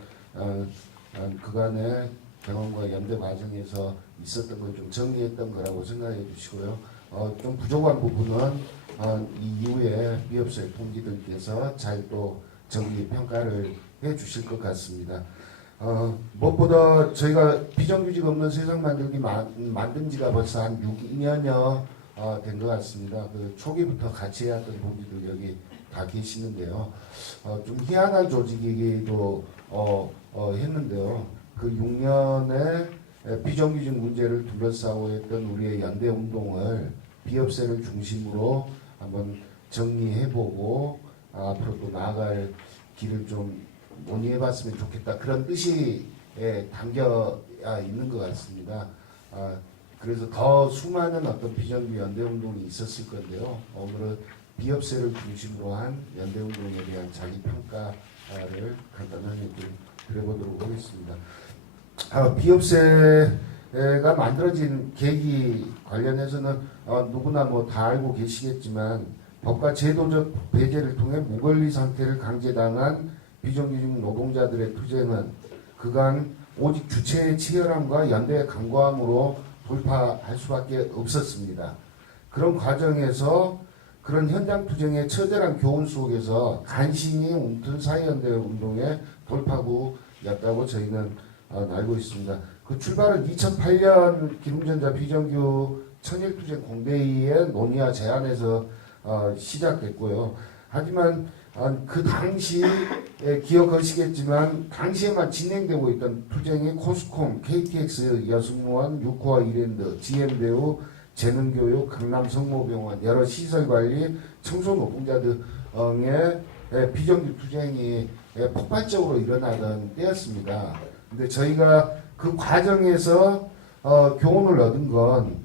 그간의 경험과 연대 과정에서 있었던 걸 좀 정리했던 거라고 생각해 주시고요. 좀 부족한 부분은 이 이후에 비협소의 동기들께서 잘 또 정리 평가를 해 주실 것 같습니다. 무엇보다 저희가 비정규직 없는 세상 만들기 만든 지가 벌써 한 6년여 된 것 같습니다. 그 초기부터 같이 해왔던 동기들 여기 다 계시는데요. 좀 희한한 조직이기도 했는데요. 그 6년의 비정규직 문제를 둘러싸고 했던 우리의 연대 운동을 비협세를 중심으로 한번 정리해보고 앞으로 또 나아갈 길을 좀 논의해봤으면 좋겠다, 그런 뜻이 담겨 있는 것 같습니다. 그래서 더 수많은 어떤 비정규 연대 운동이 있었을 건데요. 오늘은 비협세를 중심으로 한 연대 운동에 대한 자기 평가를 간단하게 좀 드려보도록 하겠습니다. 비협세가 만들어진 계기 관련해서는 누구나 뭐 다 알고 계시겠지만, 법과 제도적 배제를 통해 무권리 상태를 강제당한 비정규직 노동자들의 투쟁은 그간 오직 주체의 치열함과 연대의 강고함으로 돌파할 수밖에 없었습니다. 그런 과정에서 그런 현장 투쟁의 처절한 교훈 속에서 간신히 움튼 사회연대 운동의 돌파구였다고 저희는 알고 있습니다. 그 출발은 2008년 기름전자 비정규 천일투쟁 공대위의 논의와 제안에서 시작됐고요. 하지만 그 당시 기억하시겠지만 당시에만 진행되고 있던 투쟁이 코스콤, KTX, 여승무원, 유코아 이랜드, GM배우, 재능교육, 강남성모병원 여러 시설관리, 청소노동자 등의 비정규 투쟁이 폭발적으로 일어나던 때였습니다. 근데 저희가 그 과정에서 교훈을 얻은 건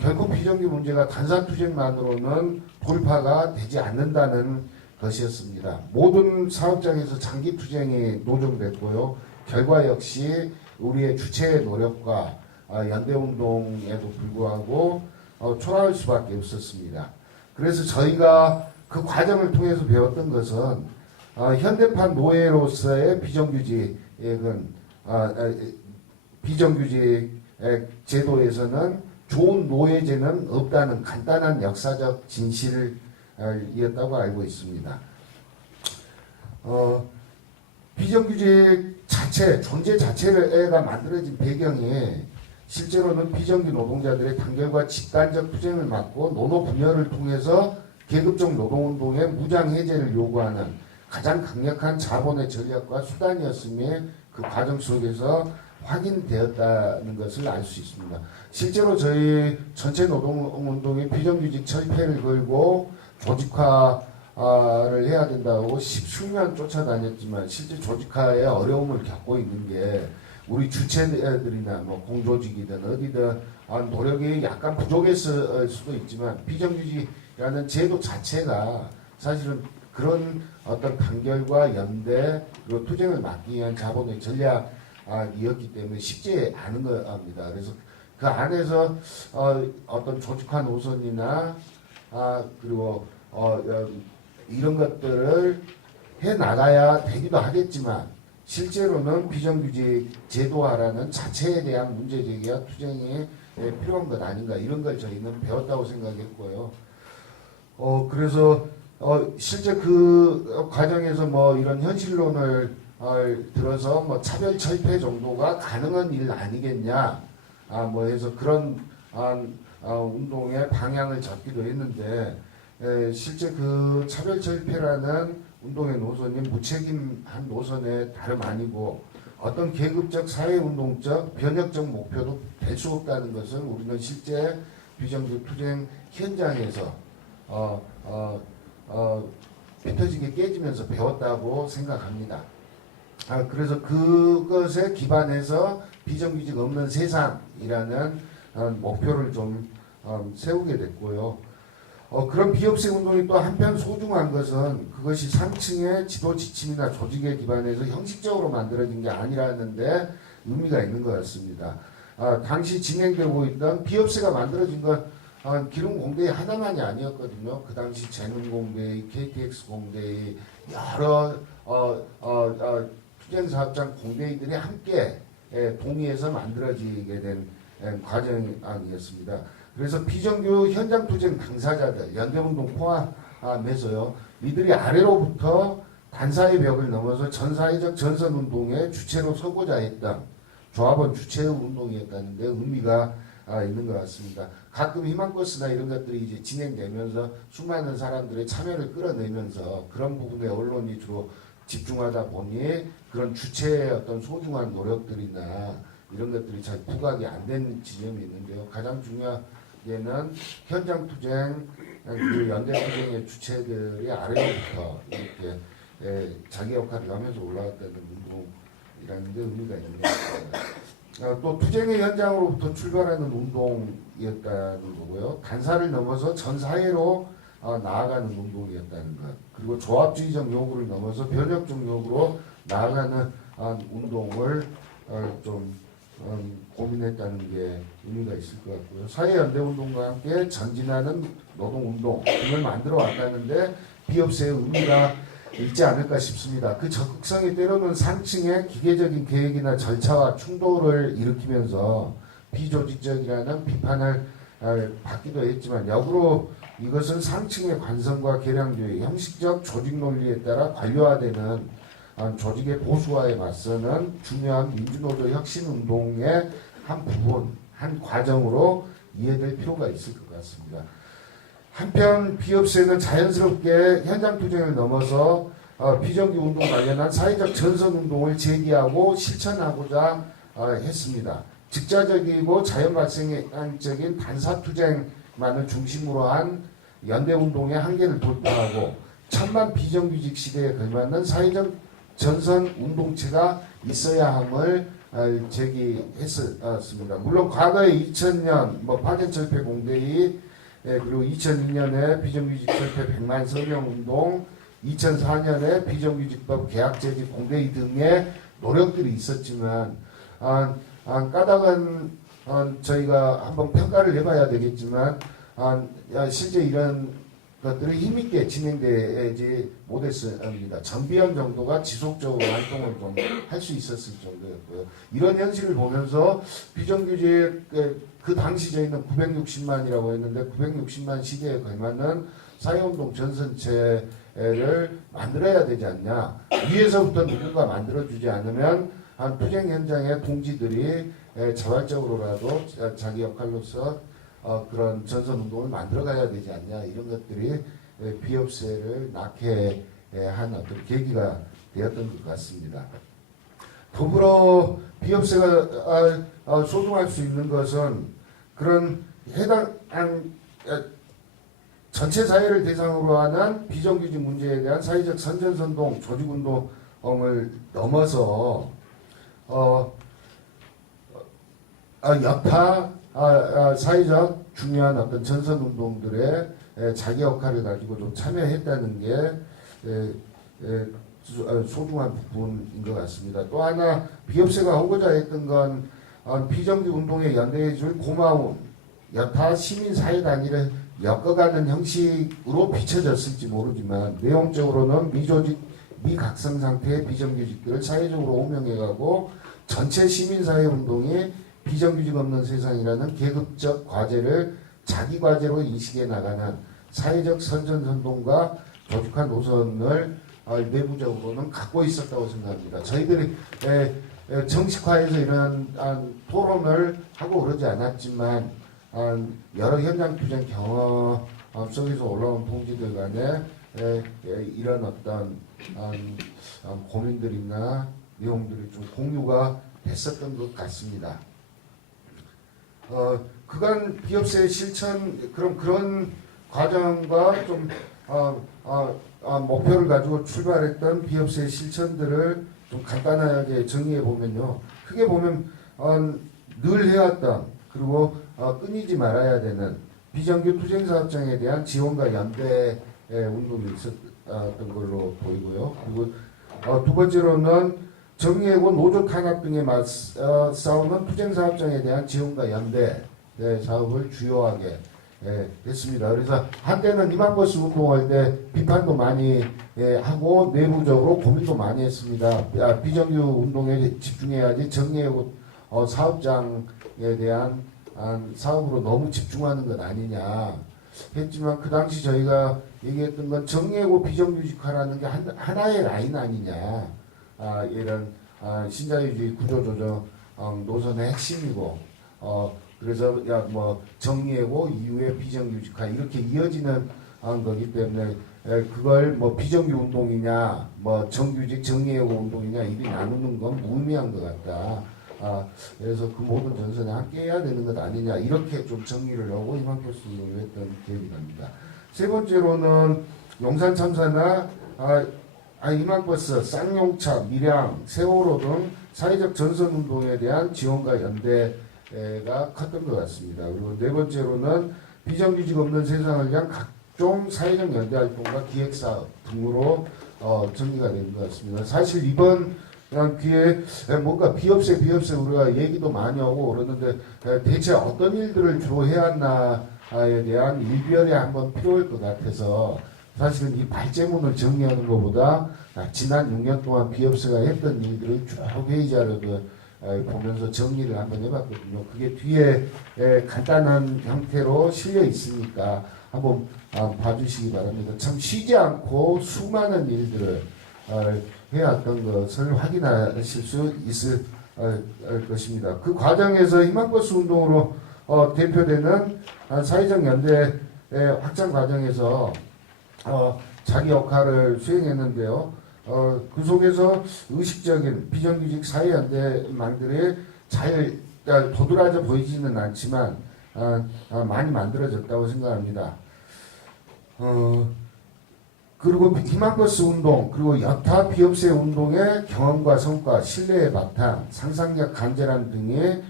결코 비정규 문제가 단산투쟁만으로는 돌파가 되지 않는다는 것이었습니다. 모든 사업장에서 장기 투쟁이 노정됐고요. 결과 역시 우리의 주체의 노력과 연대운동에도 불구하고 초라할 수밖에 없었습니다. 그래서 저희가 그 과정을 통해서 배웠던 것은 현대판 노예로서의 비정규직 제도에서는 좋은 노예제는 없다는 간단한 역사적 진실이었다고 알고 있습니다. 비정규직 자체, 존재 자체가 만들어진 배경이 실제로는 비정규 노동자들의 단결과 집단적 투쟁을 막고 노노 분열을 통해서 계급적 노동운동의 무장 해제를 요구하는 가장 강력한 자본의 전략과 수단이었음에 그 과정 속에서 확인되었다는 것을 알 수 있습니다. 실제로 저희 전체 노동운동이 비정규직 철폐를 걸고 조직화를 해야 된다고 십수년 쫓아다녔지만 실제 조직화에 어려움을 겪고 있는 게 우리 주체들이나 뭐 공조직이든 어디든 노력이 약간 부족했을 수도 있지만 비정규직이라는 제도 자체가 사실은 그런 어떤 단결과 연대 그리고 투쟁을 막기 위한 자본의 전략이었기 때문에 쉽지 않은 겁니다. 그래서 그 안에서 어떤 조직화 노선이나 그리고 이런 것들을 해 나가야 되기도 하겠지만 실제로는 비정규직 제도화라는 자체에 대한 문제 제기와 투쟁이 필요한 것 아닌가 이런 걸 저희는 배웠다고 생각했고요. 그래서 실제 그 과정에서 뭐 이런 현실론을 들어서 뭐 차별 철폐 정도가 가능한 일 아니겠냐 뭐 해서 그런 운동의 방향을 잡기도 했는데 실제 그 차별 철폐라는 운동의 노선이 무책임한 노선의 다름 아니고 어떤 계급적 사회운동적 변혁적 목표도 될 수 없다는 것을 우리는 실제 비정규 투쟁 현장에서 삐뚤지게 깨지면서 배웠다고 생각합니다. 그래서 그것에 기반해서 비정규직 없는 세상이라는 목표를 좀 세우게 됐고요. 그런 비협세 운동이 또 한편 소중한 것은 그것이 상층의 지도 지침이나 조직에 기반해서 형식적으로 만들어진 게 아니라는데 의미가 있는 것 같습니다. 당시 진행되고 있던 비협세가 만들어진 건 기름공대회 하나만이 아니었거든요. 그 당시 재능공대회, KTX 공대회 여러 투쟁사업장 공대회들이 함께 동의해서 만들어지게 된 과정이었습니다. 그래서 비정규 현장 투쟁 당사자들, 연대운동 포함해서요, 이들이 아래로부터 단사의 벽을 넘어서 전사회적 전선운동의 주체로 서고자 했던 조합원 주체의 운동이었다는데 의미가 있는 것 같습니다. 가끔 희망버스나 이런 것들이 이제 진행되면서 수많은 사람들의 참여를 끌어내면서 그런 부분에 언론이 주로 집중하다 보니 그런 주체의 어떤 소중한 노력들이나 이런 것들이 잘 부각이 안 된 지점이 있는데요. 가장 중요한 얘는 현장 투쟁, 그 연대 투쟁의 주체들이 아래로부터 이렇게 자기 역할을 하면서 올라왔다는 운동이라는 데 의미가 있는 것 같습니다. 또 투쟁의 현장으로부터 출발하는 운동이었다는 거고요. 단사를 넘어서 전 사회로 나아가는 운동이었다는 것. 그리고 조합주의적 요구를 넘어서 변혁적 요구로 나아가는 운동을 좀 고민했다는 게 의미가 있을 것 같고요. 사회연대운동과 함께 전진하는 노동운동 등을 만들어 왔다는데 비협세의 의미가 있지 않을까 싶습니다. 그 적극성이 때로는 상층의 기계적인 계획이나 절차와 충돌을 일으키면서 비조직적이라는 비판을 받기도 했지만 역으로 이것은 상층의 관성과 계량주의, 형식적 조직 논리에 따라 관료화되는 조직의 보수화에 맞서는 중요한 민주노조 혁신운동의 한 부분, 한 과정으로 이해될 필요가 있을 것 같습니다. 한편 비업세는 자연스럽게 현장 투쟁을 넘어서 비정규 운동 관련한 사회적 전선 운동을 제기하고 실천하고자 했습니다. 직자적이고 자연 발생적인 반사 투쟁만을 중심으로 한 연대 운동의 한계를 돌파하고 천만 비정규직 시대에 걸맞는 사회적 전선 운동체가 있어야 함을 제기했습니다. 물론 과거에 2000년 파견철폐 공대위 그리고 2002년에 비정규직 철폐 100만 서명 운동, 2004년에 비정규직법 계약재직 공대위 등의 노력들이 있었지만 까닭은 저희가 한번 평가를 해봐야 되겠지만 실제 이런 것들이 힘있게 진행되지 못했습니다. 전비연 정도가 지속적으로 활동을 좀 할 수 있었을 정도였고요. 이런 현실을 보면서 비정규직 그 당시 저희는 960만이라고 했는데 960만 시대에 걸맞는 사회운동 전선체를 만들어야 되지 않냐. 위에서부터 누군가 만들어주지 않으면 투쟁 현장의 동지들이 자발적으로라도 자기 역할로서 그런 전선운동을 만들어가야 되지 않냐. 이런 것들이 비업세를 낳게 한 어떤 계기가 되었던 것 같습니다. 더불어 비업세가 소중할 수 있는 것은 그런 해당 전체 사회를 대상으로 하는 비정규직 문제에 대한 사회적 선전선동, 조직운동을 넘어서 여타 사회적 중요한 어떤 전선운동들의 자기 역할을 가지고 좀 참여했다는 게 소중한 부분인 것 같습니다. 또 하나 비업세가 하고자 했던 건 비정규 운동에 연대해줄 고마움, 여타 시민사회 단위를 엮어가는 형식으로 비춰졌을지 모르지만 내용적으로는 미조직, 미각성 상태의 비정규직들을 사회적으로 호명해가고 전체 시민사회 운동이 비정규직 없는 세상이라는 계급적 과제를 자기 과제로 인식해 나가는 사회적 선전선동과 조직화 노선을 내부적으로는 갖고 있었다고 생각합니다. 저희들이 정식화해서 이런 토론을 하고 그러지 않았지만 여러 현장 투쟁 경험 속에서 올라온 동지들 간에 이런 어떤 고민들이나 내용들이 좀 공유가 됐었던 것 같습니다. 그간 비업세 실천 그런 과정과 좀 목표를 가지고 출발했던 비업세 실천들을 좀 간단하게 정리해 보면요. 크게 보면 늘 해왔던 그리고 끊이지 말아야 되는 비정규 투쟁사업장에 대한 지원과 연대 운동이 있었던 걸로 보이고요. 그리고 두 번째로는 정의해고 노조 탄압 등에 맞싸우는 투쟁사업장에 대한 지원과 연대 사업을 주요하게 했습니다. 그래서 한때는 이만버스 운동할 때 비판도 많이 하고 내부적으로 고민도 많이 했습니다. 비정규 운동에 집중해야지 정의해고 사업장에 대한 사업으로 너무 집중하는 것 아니냐 했지만 그 당시 저희가 얘기했던 건 정의해고 비정규직화라는 게 하나의 라인 아니냐. 이런 신자유주의 구조조정 노선의 핵심이고 그래서 정리하고 이후에 비정규직화 이렇게 이어지는 거기 때문에 그걸 비정규 운동이냐 정규직 정리하고 운동이냐 이렇게 나누는 건 무의미한 것 같다. 그래서 그 모든 전선에 함께 해야 되는 것 아니냐 이렇게 좀 정리를 하고 이만표수 운동을 했던 기억이 납니다. 세 번째로는 용산 참사나 이만버스, 쌍용차, 밀양, 세월호 등 사회적 전선운동에 대한 지원과 연대가 컸던 것 같습니다. 그리고 네 번째로는 비정규직 없는 세상을 위한 각종 사회적 연대활동과 기획사업 등으로 정리가 된 것 같습니다. 사실 이번 기회에 뭔가 비업세 우리가 얘기도 많이 하고 그러는데 대체 어떤 일들을 주로 해왔나에 대한 일별이 한번 필요할 것 같아서 사실은 이 발제문을 정리하는 것보다 지난 6년 동안 비업세가 했던 일들을 쭉 회의 자료를 보면서 정리를 한번 해봤거든요. 그게 뒤에 간단한 형태로 실려 있으니까 한번 봐주시기 바랍니다. 참 쉬지 않고 수많은 일들을 해왔던 것을 확인하실 수 있을 것입니다. 그 과정에서 희망버스 운동으로 대표되는 사회적 연대 확장 과정에서 자기 역할을 수행했는데요. 그 속에서 의식적인 비정규직 사회연대망들이 잘 도드라져 보이지는 않지만 많이 만들어졌다고 생각합니다. 그리고 희망버스 운동, 그리고 여타 비업세 운동의 경험과 성과, 신뢰의 바탕, 상상력 간절함 등이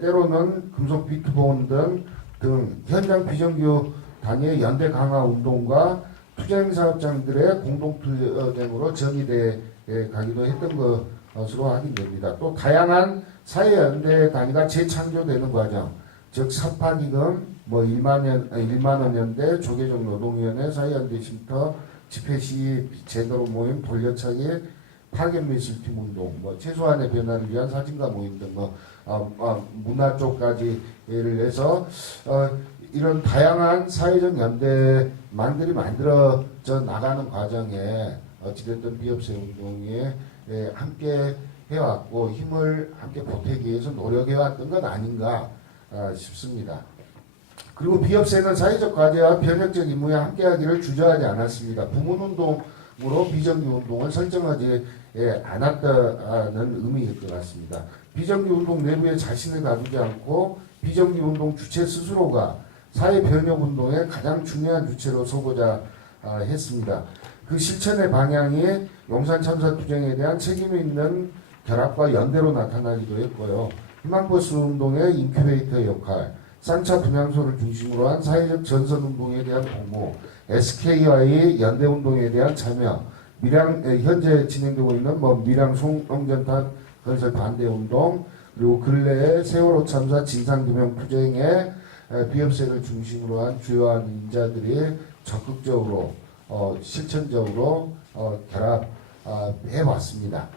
때로는 금속 비트본 등 현장 비정규 단위의 연대 강화 운동과 투쟁 사업장들의 공동 투쟁으로 정의돼 가기도 했던 것으로 확인됩니다. 또 다양한 사회 연대 단위가 재창조되는 과정, 즉 사파기금, 1만 원 연대, 조계종 노동위원회, 사회연대 쉼터, 집회 시위, 제대로 모임, 돌려차기, 파견 미술팀 운동, 최소한의 변화를 위한 사진가 모임 등 문화 쪽까지 예를 해서 이런 다양한 사회적 연대망들이 만들어져 나가는 과정에 어찌됐든 비업세 운동에 함께 해왔고 힘을 함께 보태기 위해서 노력해왔던 건 아닌가 싶습니다. 그리고 비업세는 사회적 과제와 변혁적 임무에 함께하기를 주저하지 않았습니다. 부문운동으로 비정규 운동을 설정하지 않았다는 의미일 것 같습니다. 비정규 운동 내부에 자신을 가두지 않고 비정규 운동 주체 스스로가 사회 변혁 운동의 가장 중요한 주체로 서고자 했습니다. 그 실천의 방향이 용산 참사 투쟁에 대한 책임 있는 결합과 연대로 나타나기도 했고요. 희망버스 운동의 인큐베이터 역할, 쌍차 분향소를 중심으로 한 사회적 전선운동에 대한 공모, SK와의 연대운동에 대한 참여, 현재 진행되고 있는 밀양 송영전탄 건설 반대운동, 그리고 근래의 세월호 참사 진상규명 투쟁에 비업세를 중심으로 한 주요한 인자들이 적극적으로 실천적으로 결합해왔습니다.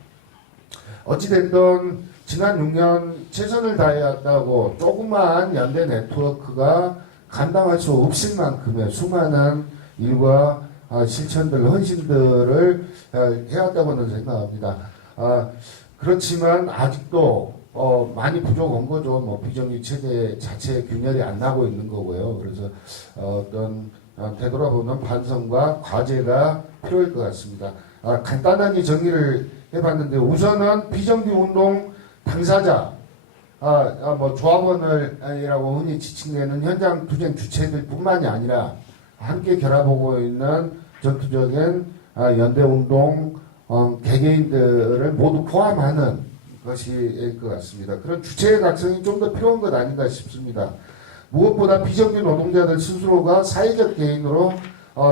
어찌됐든 지난 6년 최선을 다해왔다고 조그마한 연대 네트워크가 감당할 수 없을 만큼의 수많은 일과 실천들, 헌신들을 해왔다고는 생각합니다. 그렇지만 아직도 많이 부족한 거죠. 비정규 체제 자체 균열이 안 나고 있는 거고요. 그래서 어떤 되돌아보는 반성과 과제가 필요할 것 같습니다. 간단하게 정리를 해봤는데 우선은 비정규 운동 당사자, 조합원이라고 흔히 지칭되는 현장 투쟁 주체들 뿐만이 아니라 함께 결합하고 있는 전투적인 연대운동 개개인들을 모두 포함하는 것일 것 같습니다. 그런 주체의 각성이 좀 더 필요한 것 아닌가 싶습니다. 무엇보다 비정규 노동자들 스스로가 사회적 개인으로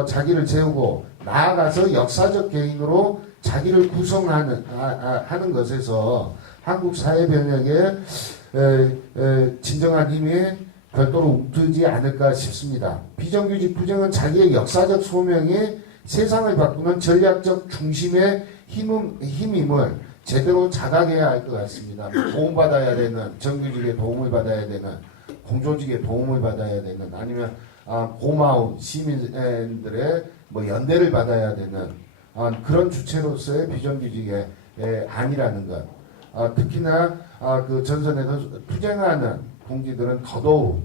자기를 세우고 나아가서 역사적 개인으로 자기를 구성하는 하는 것에서 한국 사회 변혁에 진정한 힘이 별도로 움트지 않을까 싶습니다. 비정규직 투쟁은 자기의 역사적 소명이 세상을 바꾸는 전략적 중심의 힘임을 제대로 자각해야 할 것 같습니다. 도움받아야 되는, 정규직의 도움을 받아야 되는, 공조직의 도움을 받아야 되는, 아니면 고마운 시민들의 연대를 받아야 되는 그런 주체로서의 비정규직의 아니라는 것. 특히나 그 전선에서 투쟁하는 동지들은 더더욱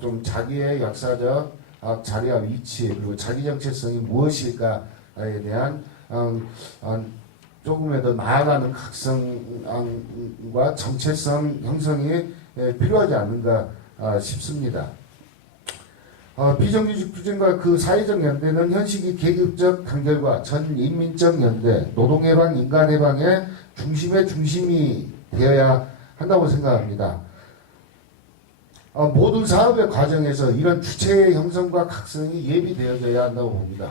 좀 자기의 역사적 자리와 위치 그리고 자기 정체성이 무엇일까에 대한 조금의 더 나아가는 각성과 정체성 형성이 필요하지 않는가 싶습니다. 비정규직 투쟁과 그 사회적 연대는 현식이 계급적 단결과 전인민적 연대, 노동해방, 인간해방의 중심의 중심이 되어야 한다고 생각합니다. 모든 사업의 과정에서 이런 주체의 형성과 각성이 예비되어져야 한다고 봅니다.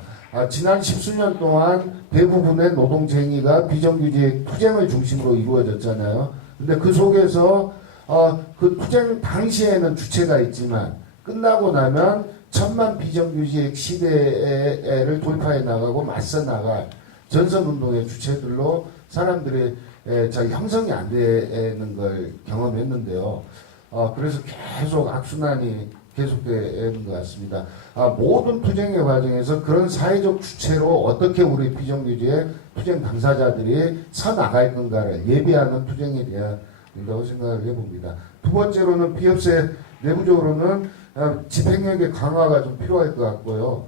지난 10수년 동안 대부분의 노동쟁의가 비정규직 투쟁을 중심으로 이루어졌잖아요. 근데 그 속에서 그 투쟁 당시에는 주체가 있지만 끝나고 나면 천만 비정규직 시대를 돌파해 나가고 맞서 나갈 전선운동의 주체들로 사람들이 형성이 안 되는 걸 경험했는데요. 그래서 계속 악순환이 계속되는 것 같습니다. 모든 투쟁의 과정에서 그런 사회적 주체로 어떻게 우리 비정규직의 투쟁 당사자들이 서나갈 건가를 예비하는 투쟁이 되어야 된다고 생각을 해봅니다. 두 번째로는 비업세 내부적으로는 집행력의 강화가 좀 필요할 것 같고요.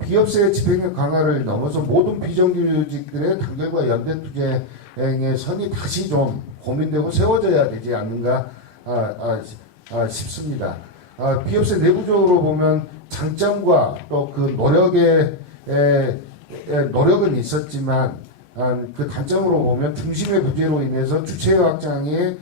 비협세의 집행력 강화를 넘어서 모든 비정규직들의 단결과 연대 투쟁의 선이 다시 좀 고민되고 세워져야 되지 않는가 싶습니다. 비협세 내부적으로 보면 장점과 또 그 노력은 있었지만 그 단점으로 보면 중심의 부재로 인해서 주체 확장이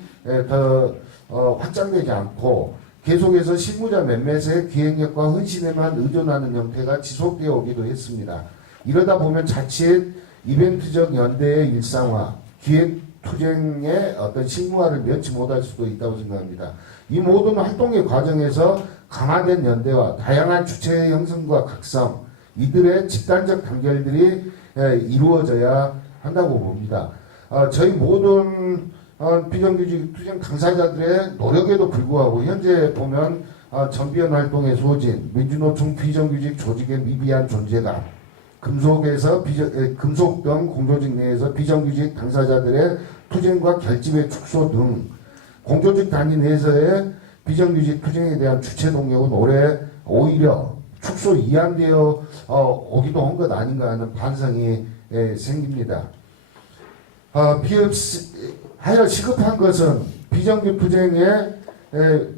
더 확장되지 않고 계속해서 실무자 몇몇의 기획력과 헌신에만 의존하는 형태가 지속되어 오기도 했습니다. 이러다 보면 자칫 이벤트적 연대의 일상화, 기획투쟁의 어떤 실무화를 면치 못할 수도 있다고 생각합니다. 이 모든 활동의 과정에서 강화된 연대와 다양한 주체의 형성과 각성, 이들의 집단적 단결들이 이루어져야 한다고 봅니다. 저희 모든 비정규직 투쟁 당사자들의 노력에도 불구하고 현재 보면 전비연 활동의 소진, 민주노총 비정규직 조직의 미비한 존재감, 금속 등 공조직 내에서 비정규직 당사자들의 투쟁과 결집의 축소 등 공조직 단위 내에서의 비정규직 투쟁에 대한 주체 동력은 올해 오히려 축소 이양되어 오기도 한 것 아닌가 하는 반성이 생깁니다. 하여 시급한 것은 비정규 투쟁의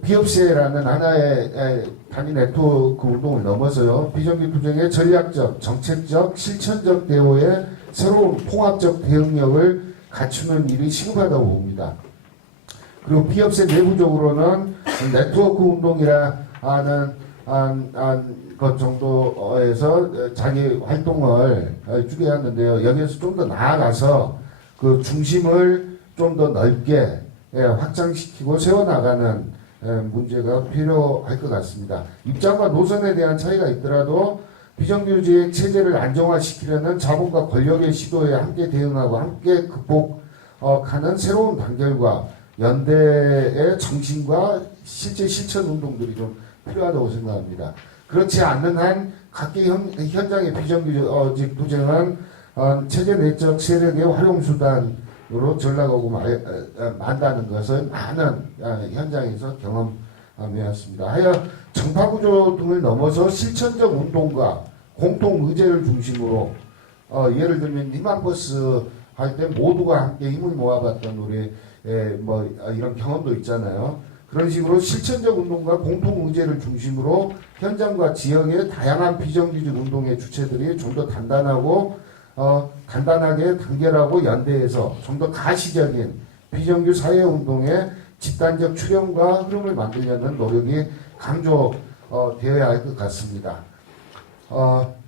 비협세라는 하나의 단위 네트워크 운동을 넘어서요. 비정규 투쟁의 전략적, 정책적, 실천적 대우의 새로운 통합적 대응력을 갖추는 일이 시급하다고 봅니다. 그리고 비협세 내부적으로는 네트워크 운동이라 하는 것 정도에서 자기 활동을 주게하는데요. 여기에서 좀 더 나아가서 그 중심을 좀 더 넓게 확장시키고 세워나가는 문제가 필요할 것 같습니다. 입장과 노선에 대한 차이가 있더라도 비정규직 체제를 안정화시키려는 자본과 권력의 시도에 함께 대응하고 함께 극복하는 새로운 단결과 연대의 정신과 실제 실천 운동들이 좀 필요하다고 생각합니다. 그렇지 않는 한 각기 현장의 비정규직 투쟁은 체제 내적 세력의 활용수단으로 전락하고 만다는 것을 많은 현장에서 경험해왔습니다. 하여 정파구조 등을 넘어서 실천적 운동과 공통 의제를 중심으로 예를 들면 희망버스 할 때 모두가 함께 힘을 모아봤던 우리 이런 경험도 있잖아요. 그런 식으로 실천적 운동과 공통 의제를 중심으로 현장과 지역의 다양한 비정규직 운동의 주체들이 좀 더 간단하게 단결하고 연대해서 좀 더 가시적인 비정규 사회운동의 집단적 출현과 흐름을 만들려는 노력이 강조되어야 할 것 같습니다.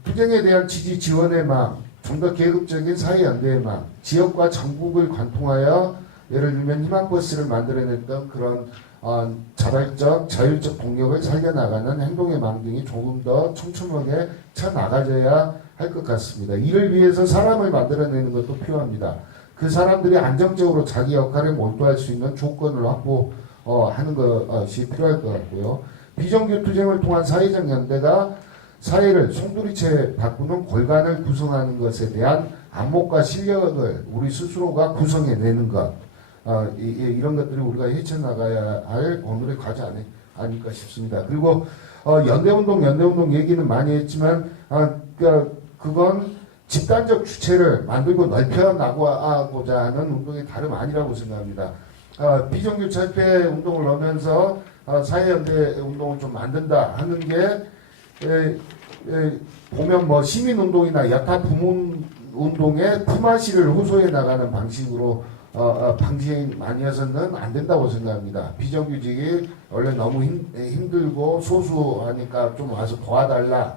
투쟁에 대한 지지 지원의 막, 좀 더 계급적인 사회연대의 막, 지역과 전국을 관통하여 예를 들면 희망버스를 만들어냈던 그런 자발적, 자율적 동력을 살려나가는 행동의 망 등이 조금 더 촘촘하게 쳐나가져야 할 것 같습니다. 이를 위해서 사람을 만들어내는 것도 필요합니다. 그 사람들이 안정적으로 자기 역할에 몰두할 수 있는 조건을 확보하는 것이 필요할 것 같고요. 비정규 투쟁을 통한 사회적 연대가 사회를 송두리째 바꾸는 골간을 구성하는 것에 대한 안목과 실력을 우리 스스로가 구성해내는 것, 이런 것들을 우리가 헤쳐나가야 할 오늘의 과제 아닐까 싶습니다. 그리고 연대운동 얘기는 많이 했지만 그건 집단적 주체를 만들고 넓혀나가고자 하는 운동이 다름 아니라고 생각합니다. 비정규 철폐 운동을 하면서 사회연대 운동을 좀 만든다 하는 게 보면 시민운동이나 여타 부문운동의 품앗이를 호소해 나가는 방식으로 방식이 아니어서는 안 된다고 생각합니다. 비정규직이 원래 너무 힘들고 소수하니까 좀 와서 도와달라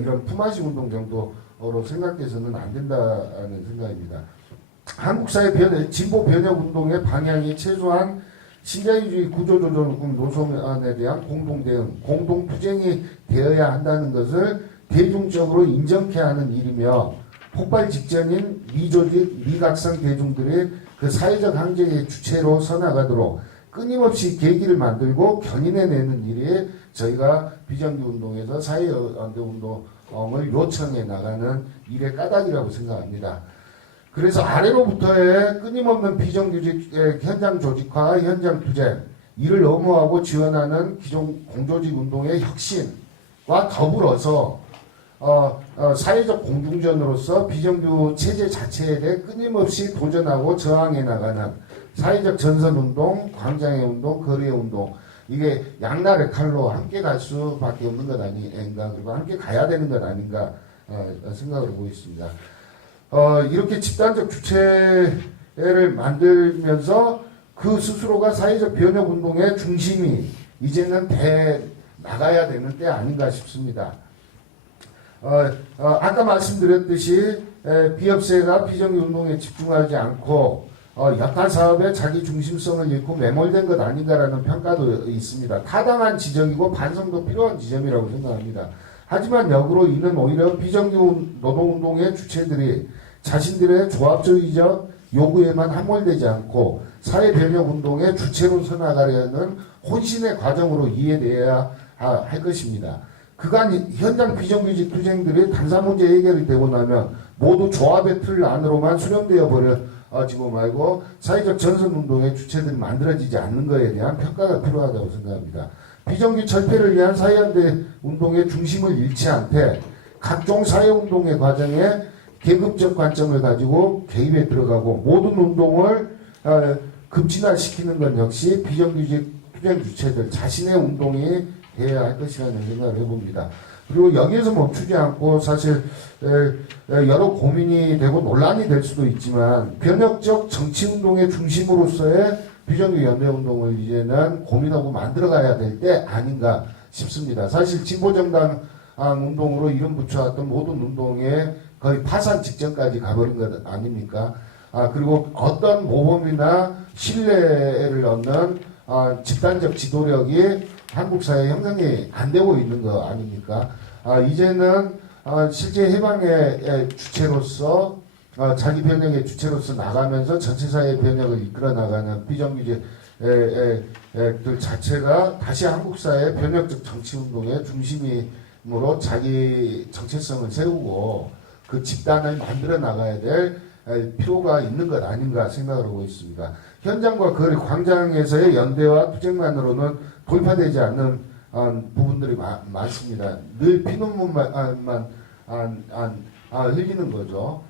이런 품앗이 운동 정도로 생각해서는 안 된다는 생각입니다. 한국 사회 진보 변혁 운동의 방향이 최소한 신자유주의 구조조정 노선에 대한 공동 대응, 공동 투쟁이 되어야 한다는 것을 대중적으로 인정케 하는 일이며 폭발 직전인 미조직, 미각성 대중들이 그 사회적 항쟁의 주체로 서나가도록 끊임없이 계기를 만들고 견인해내는 일이 저희가 비정규 운동에서 사회연대 운동을 요청해 나가는 일의 까닭이라고 생각합니다. 그래서 아래로부터의 끊임없는 비정규직 현장 조직화, 현장 투쟁, 이를 엄호하고 지원하는 기존 공조직 운동의 혁신과 더불어서 사회적 공중전으로서 비정규 체제 자체에 대해 끊임없이 도전하고 저항해 나가는 사회적 전선운동, 광장의 운동, 거리의 운동, 이게 양날의 칼로 함께 갈 수밖에 없는 것 아닌가, 그리고 함께 가야 되는 것 아닌가 생각을 하고 있습니다. 이렇게 집단적 주체를 만들면서 그 스스로가 사회적 변혁 운동의 중심이 이제는 돼 나가야 되는 때 아닌가 싶습니다. 아까 말씀드렸듯이 비업체가 비정규 운동에 집중하지 않고 약한 사업에 자기 중심성을 잃고 매몰된 것 아닌가라는 평가도 있습니다. 타당한 지적이고 반성도 필요한 지점이라고 생각합니다. 하지만 역으로 이는 오히려 비정규 노동운동의 주체들이 자신들의 조합주의적 요구에만 함몰되지 않고 사회변혁운동의 주체로 서나가려는 혼신의 과정으로 이해되어야 할 것입니다. 그간 현장 비정규직 투쟁들이 단사 문제 해결이 되고 나면 모두 조합의 틀 안으로만 수렴되어 버려지고 말고 사회적 전선운동의 주체들이 만들어지지 않는 것에 대한 평가가 필요하다고 생각합니다. 비정규 철폐를 위한 사회연대 운동의 중심을 잃지 않되 각종 사회운동의 과정에 계급적 관점을 가지고 개입에 들어가고 모든 운동을 급진화시키는 것 역시 비정규직 투쟁 주체들 자신의 운동이 되어야 할 것이라는 생각을 해봅니다. 그리고 여기에서 멈추지 않고 사실 여러 고민이 되고 논란이 될 수도 있지만 변혁적 정치운동의 중심으로서의 비정규 연대운동을 이제는 고민하고 만들어가야 될 때 아닌가 싶습니다. 사실 진보정당 운동으로 이름 붙여왔던 모든 운동에 거의 파산 직전까지 가버린 것 아닙니까? 그리고 어떤 모범이나 신뢰를 얻는 집단적 지도력이 한국 사회에 형성이 안 되고 있는 거 아닙니까? 이제는 실제 해방의 주체로서 자기 변혁의 주체로서 나가면서 전체 사회 변혁을 이끌어 나가는 비정규직들 자체가 다시 한국 사회 변혁적 정치 운동의 중심으로 자기 정체성을 세우고 그 집단을 만들어 나가야 될 필요가 있는 것 아닌가 생각을 하고 있습니다. 현장과 거리 광장에서의 연대와 투쟁만으로는 돌파되지 않는 부분들이 많습니다. 늘 피눈물만 흘리는 거죠.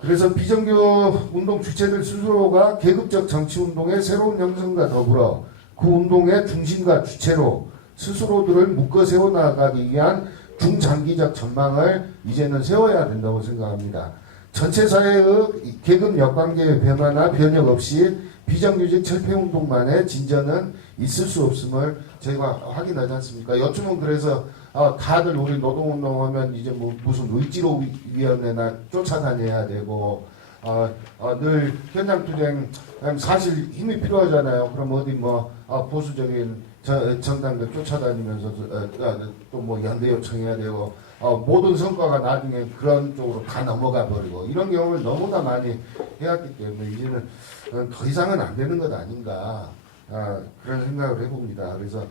그래서 비정규 운동 주체들 스스로가 계급적 정치운동의 새로운 형성과 더불어 그 운동의 중심과 주체로 스스로들을 묶어 세워나가기 위한 중장기적 전망을 이제는 세워야 된다고 생각합니다. 전체 사회의 계급 역관계의 변화나 변혁 없이 비정규직 철폐운동만의 진전은 있을 수 없음을 저희가 확인하지 않습니까? 요즘은 그래서 다들 우리 노동운동하면 이제 뭐 무슨 을지로위원회나 쫓아다녀야 되고 늘 현장투쟁 사실 힘이 필요하잖아요. 그럼 어디 뭐 보수적인 정당들 쫓아다니면서 또 뭐 연대 요청해야 되고 모든 성과가 나중에 그런 쪽으로 다 넘어가 버리고 이런 경험을 너무나 많이 해왔기 때문에 이제는 더 이상은 안 되는 것 아닌가 그런 생각을 해봅니다. 그래서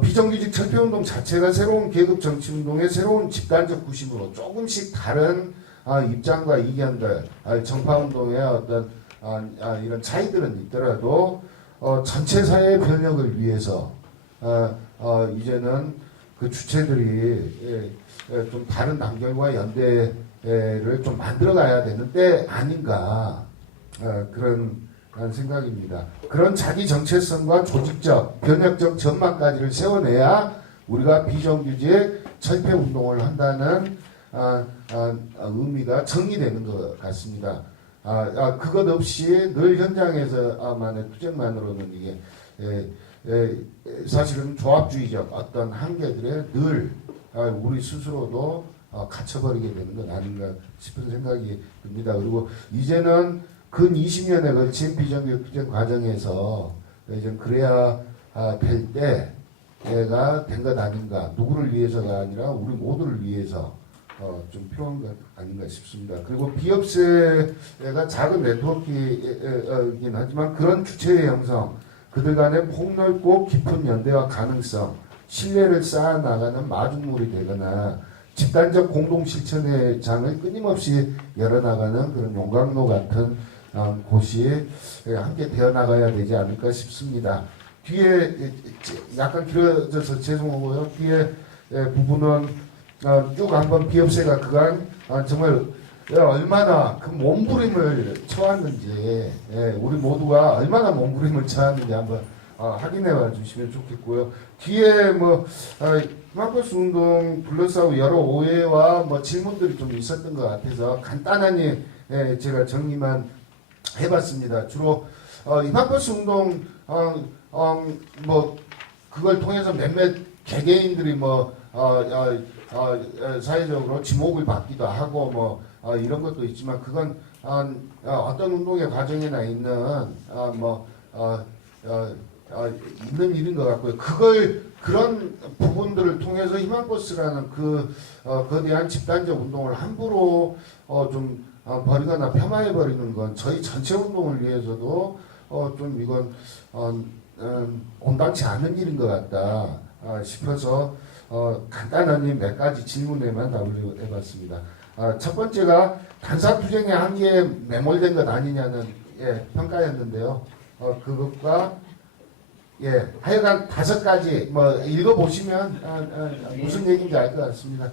비정규직 철폐운동 자체가 새로운 계급 정치운동의 새로운 집단적 구심으로 조금씩 다른 입장과 이견들 정파운동의 어떤 이런 차이들은 있더라도 전체 사회 변혁을 위해서 이제는 그 주체들이 좀 다른 단결과 연대를 좀 만들어가야 되는 때 아닌가 그런 생각입니다. 그런 자기 정체성과 조직적, 변혁적 전망까지를 세워내야 우리가 비정규직 철폐 운동을 한다는 의미가 정리되는 것 같습니다. 그것 없이 늘 현장에서만의 투쟁만으로는 이게 사실은 조합주의적 어떤 한계들에 늘 우리 스스로도 갇혀버리게 되는 것 아닌가 싶은 생각이 듭니다. 그리고 이제는 근 20년에 걸친 비정규직 투쟁 과정에서 이제 그래야 될 때가 된 것 아닌가. 누구를 위해서가 아니라 우리 모두를 위해서 좀 필요한 것 아닌가 싶습니다. 그리고 비업체가 작은 네트워크이긴 하지만 그런 주체의 형성, 그들 간의 폭넓고 깊은 연대와 가능성, 신뢰를 쌓아나가는 마중물이 되거나 집단적 공동 실천의 장을 끊임없이 열어나가는 그런 용광로 같은 곳이 함께 되어나가야 되지 않을까 싶습니다. 뒤에 약간 길어져서 죄송하고요. 뒤에 부분은 쭉 한번 비업체가 그간 정말 얼마나 그 몸부림을 쳐왔는지 우리 모두가 얼마나 몸부림을 쳐왔는지 한번 확인해 주시면 좋겠고요. 뒤에 희망버스 운동 둘러싸고 여러 오해와 질문들이 좀 있었던 것 같아서 간단하게 제가 정리만 해봤습니다. 주로 희망버스 운동 그걸 통해서 몇몇 개개인들이 사회적으로 지목을 받기도 하고 이런 것도 있지만 그건 어떤 운동의 과정에나 있는 있는 일인 것 같고요. 그런 부분들을 통해서 희망버스라는 거대한 집단적 운동을 함부로 좀 버리거나 폄하해 버리는 건 저희 전체 운동을 위해서도 좀 이건 온당치 않은 일인 것 같다 싶어서 간단하니 몇 가지 질문에만 답을 해봤습니다. 첫 번째가 단사투쟁의 한계에 매몰된 것 아니냐는 평가였는데요. 그것과 하여간 5가지 읽어보시면 무슨 얘기인지 알 것 같습니다.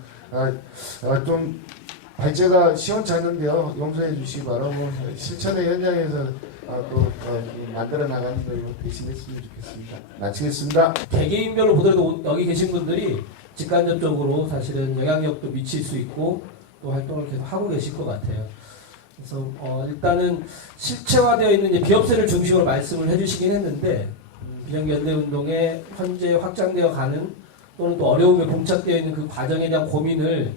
좀 발제가 시원찮은데요. 용서해 주시기 바라고 실천의 현장에서 또 만들어 나가는 걸로 대신했으면 좋겠습니다. 마치겠습니다. 개개인별로 보더라도 여기 계신 분들이 직간접적으로 사실은 영향력도 미칠 수 있고 또 활동을 계속 하고 계실 것 같아요. 그래서 일단은 실체화되어 있는 이제 비업체를 중심으로 말씀을 해주시긴 했는데 비정규연대운동에 현재 확장되어 가는 또는 또 어려움에 봉착되어 있는 그 과정에 대한 고민을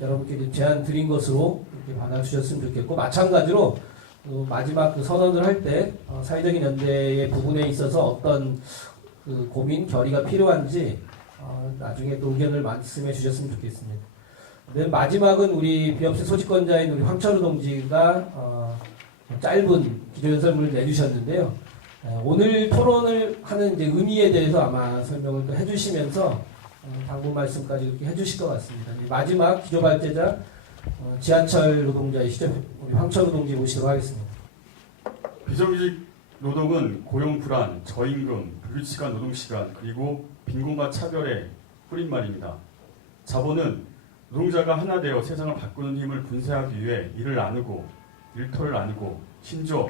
여러분께 제안 드린 것으로 이렇게 받아주셨으면 좋겠고 마찬가지로 마지막 그 선언을 할 때 사회적인 연대의 부분에 있어서 어떤 그 고민 결의가 필요한지 나중에 또 의견을 말씀해 주셨으면 좋겠습니다. 네, 마지막은 우리 비업체 소집권자인 우리 황철우 동지가 짧은 기조연설문을 내주셨는데요. 오늘 토론을 하는 이제 의미에 대해서 아마 설명을 또 해주시면서 당부 말씀까지 이렇게 해주실 것 같습니다. 마지막 기조 발제자 지하철 노동자이시죠. 우리 황철우 동지 모시도록 하겠습니다. 비정규직 노동은 고용 불안, 저임금, 불규칙한 노동시간, 그리고 빈곤과 차별의 뿌린말입니다. 자본은 노동자가 하나 되어 세상을 바꾸는 힘을 분쇄하기 위해 일을 나누고 일터를 나누고 심지어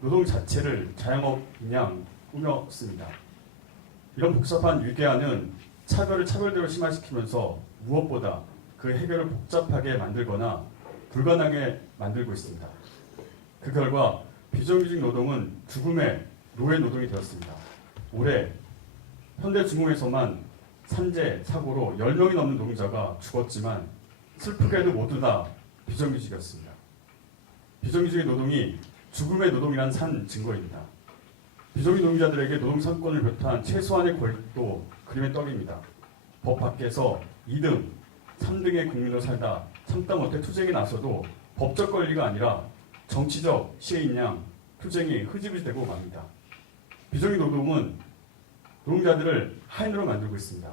노동 자체를 자영업인 꾸몄습니다. 이런 복잡한 위계화는 차별을 차별대로 심화시키면서 무엇보다 그 해결을 복잡하게 만들거나 불가능하게 만들고 있습니다. 그 결과 비정규직 노동은 죽음의 노예 노동이 되었습니다. 올해 현대중공에서만 산재, 사고로 10명이 넘는 노동자가 죽었지만 슬프게도 모두 다 비정규직이었습니다. 비정규직의 노동이 죽음의 노동이란 산 증거입니다. 비정규직 노동자들에게 노동 상권을 비롯한 최소한의 권리도 그림의 떡입니다. 법 밖에서 2등, 3등의 국민으로 살다 참다 못해 투쟁에 나서도 법적 권리가 아니라 정치적 시혜인 투쟁이 흐지부지되고 맙니다. 비정규직 노동은 노동자들을 하인으로 만들고 있습니다.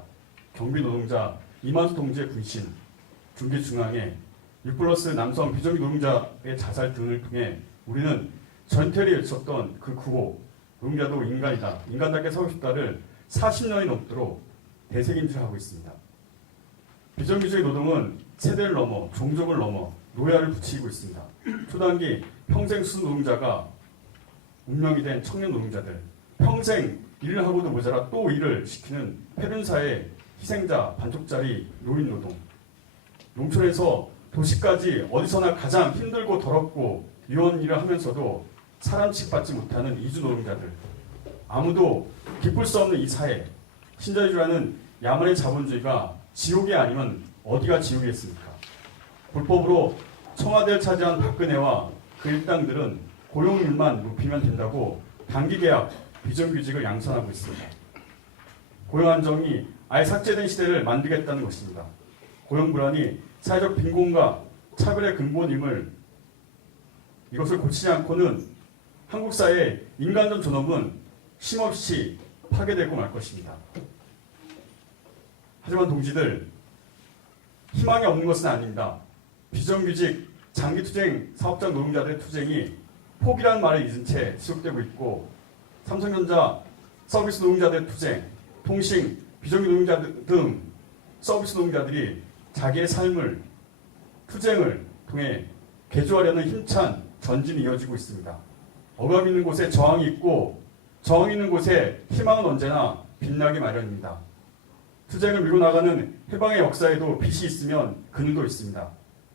경비 노동자 이만수 동지의 군신, 중기중앙회, 6+ 남성 비정규직 노동자의 자살 등을 통해 우리는 전태일이 외쳤던 그 구호 노동자도 인간이다, 인간답게 살고 싶다를 40년이 넘도록 대책임질하고 있습니다. 비정규직 노동은 세대를 넘어 종족을 넘어 노예화를 부추기고 있습니다. 초단기 평생 수수 노동자가 운명이 된 청년 노동자들, 평생 일을 하고도 모자라 또 일을 시키는 패륜사의 희생자, 반쪽짜리 노인 노동, 농촌에서 도시까지 어디서나 가장 힘들고 더럽고 위험 일을 하면서도 사람 취급받지 못하는 이주 노동자들, 아무도 기쁠 수 없는 이 사회, 신자유주의라는 야만의 자본주의가 지옥이 아니면 어디가 지옥이겠습니까? 불법으로 청와대를 차지한 박근혜와 그 일당들은 고용률만 높이면 된다고 단기계약, 비정규직을 양산하고 있습니다. 고용안정이 아예 삭제된 시대를 만들겠다는 것입니다. 고용불안이 사회적 빈곤과 차별의 근본임을 이것을 고치지 않고는 한국 사회의 인간적 존엄은 쉼없이 파괴되고 말 것입니다. 하지만 동지들, 희망이 없는 것은 아닙니다. 비정규직, 장기투쟁, 사업장 노동자들의 투쟁이 포기라는 말을 잊은 채 지속되고 있고 삼성전자 서비스 노동자들 투쟁, 통신, 비정규 노동자들 등 서비스 노동자들이 자기의 삶을 투쟁을 통해 개조하려는 힘찬 전진이 이어지고 있습니다. 억압 있는 곳에 저항이 있고 저항 있는 곳에 희망은 언제나 빛나기 마련입니다. 투쟁을 밀고 나가는 해방의 역사에도 빛이 있으면 그늘도 있습니다.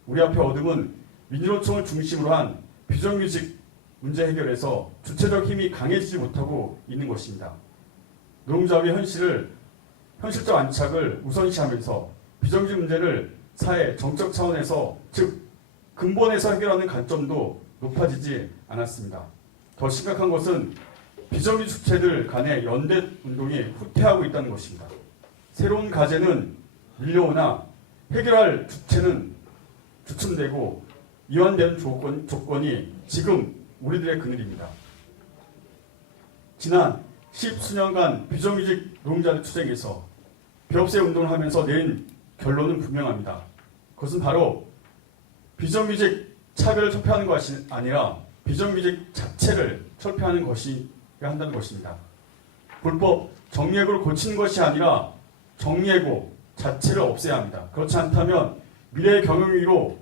우리 앞에 어둠은 민주노총을 중심으로 한 비정규직 문제 해결에서 주체적 힘이 강해지지 못하고 있는 것입니다. 노동자의 현실적 안착을 우선시하면서 비정규직 문제를 사회 정책 차원에서 즉 근본에서 해결하는 관점도 높아지지 않았습니다. 더 심각한 것은 비정규직 주체들 간의 연대 운동이 후퇴하고 있다는 것입니다. 새로운 과제는 밀려오나 해결할 주체는 주춤되고 이완된 조건이 지금 우리들의 그늘입니다. 지난 10수년간 비정규직 노동자들 투쟁에서 비업세 운동을 하면서 내린 결론은 분명합니다. 그것은 바로 비정규직 차별을 철폐하는 것이 아니라 비정규직 자체를 철폐하는 것이어야 한다는 것입니다. 불법 정예고를 고치는 것이 아니라 정예고 자체를 없애야 합니다. 그렇지 않다면 미래의 경영위로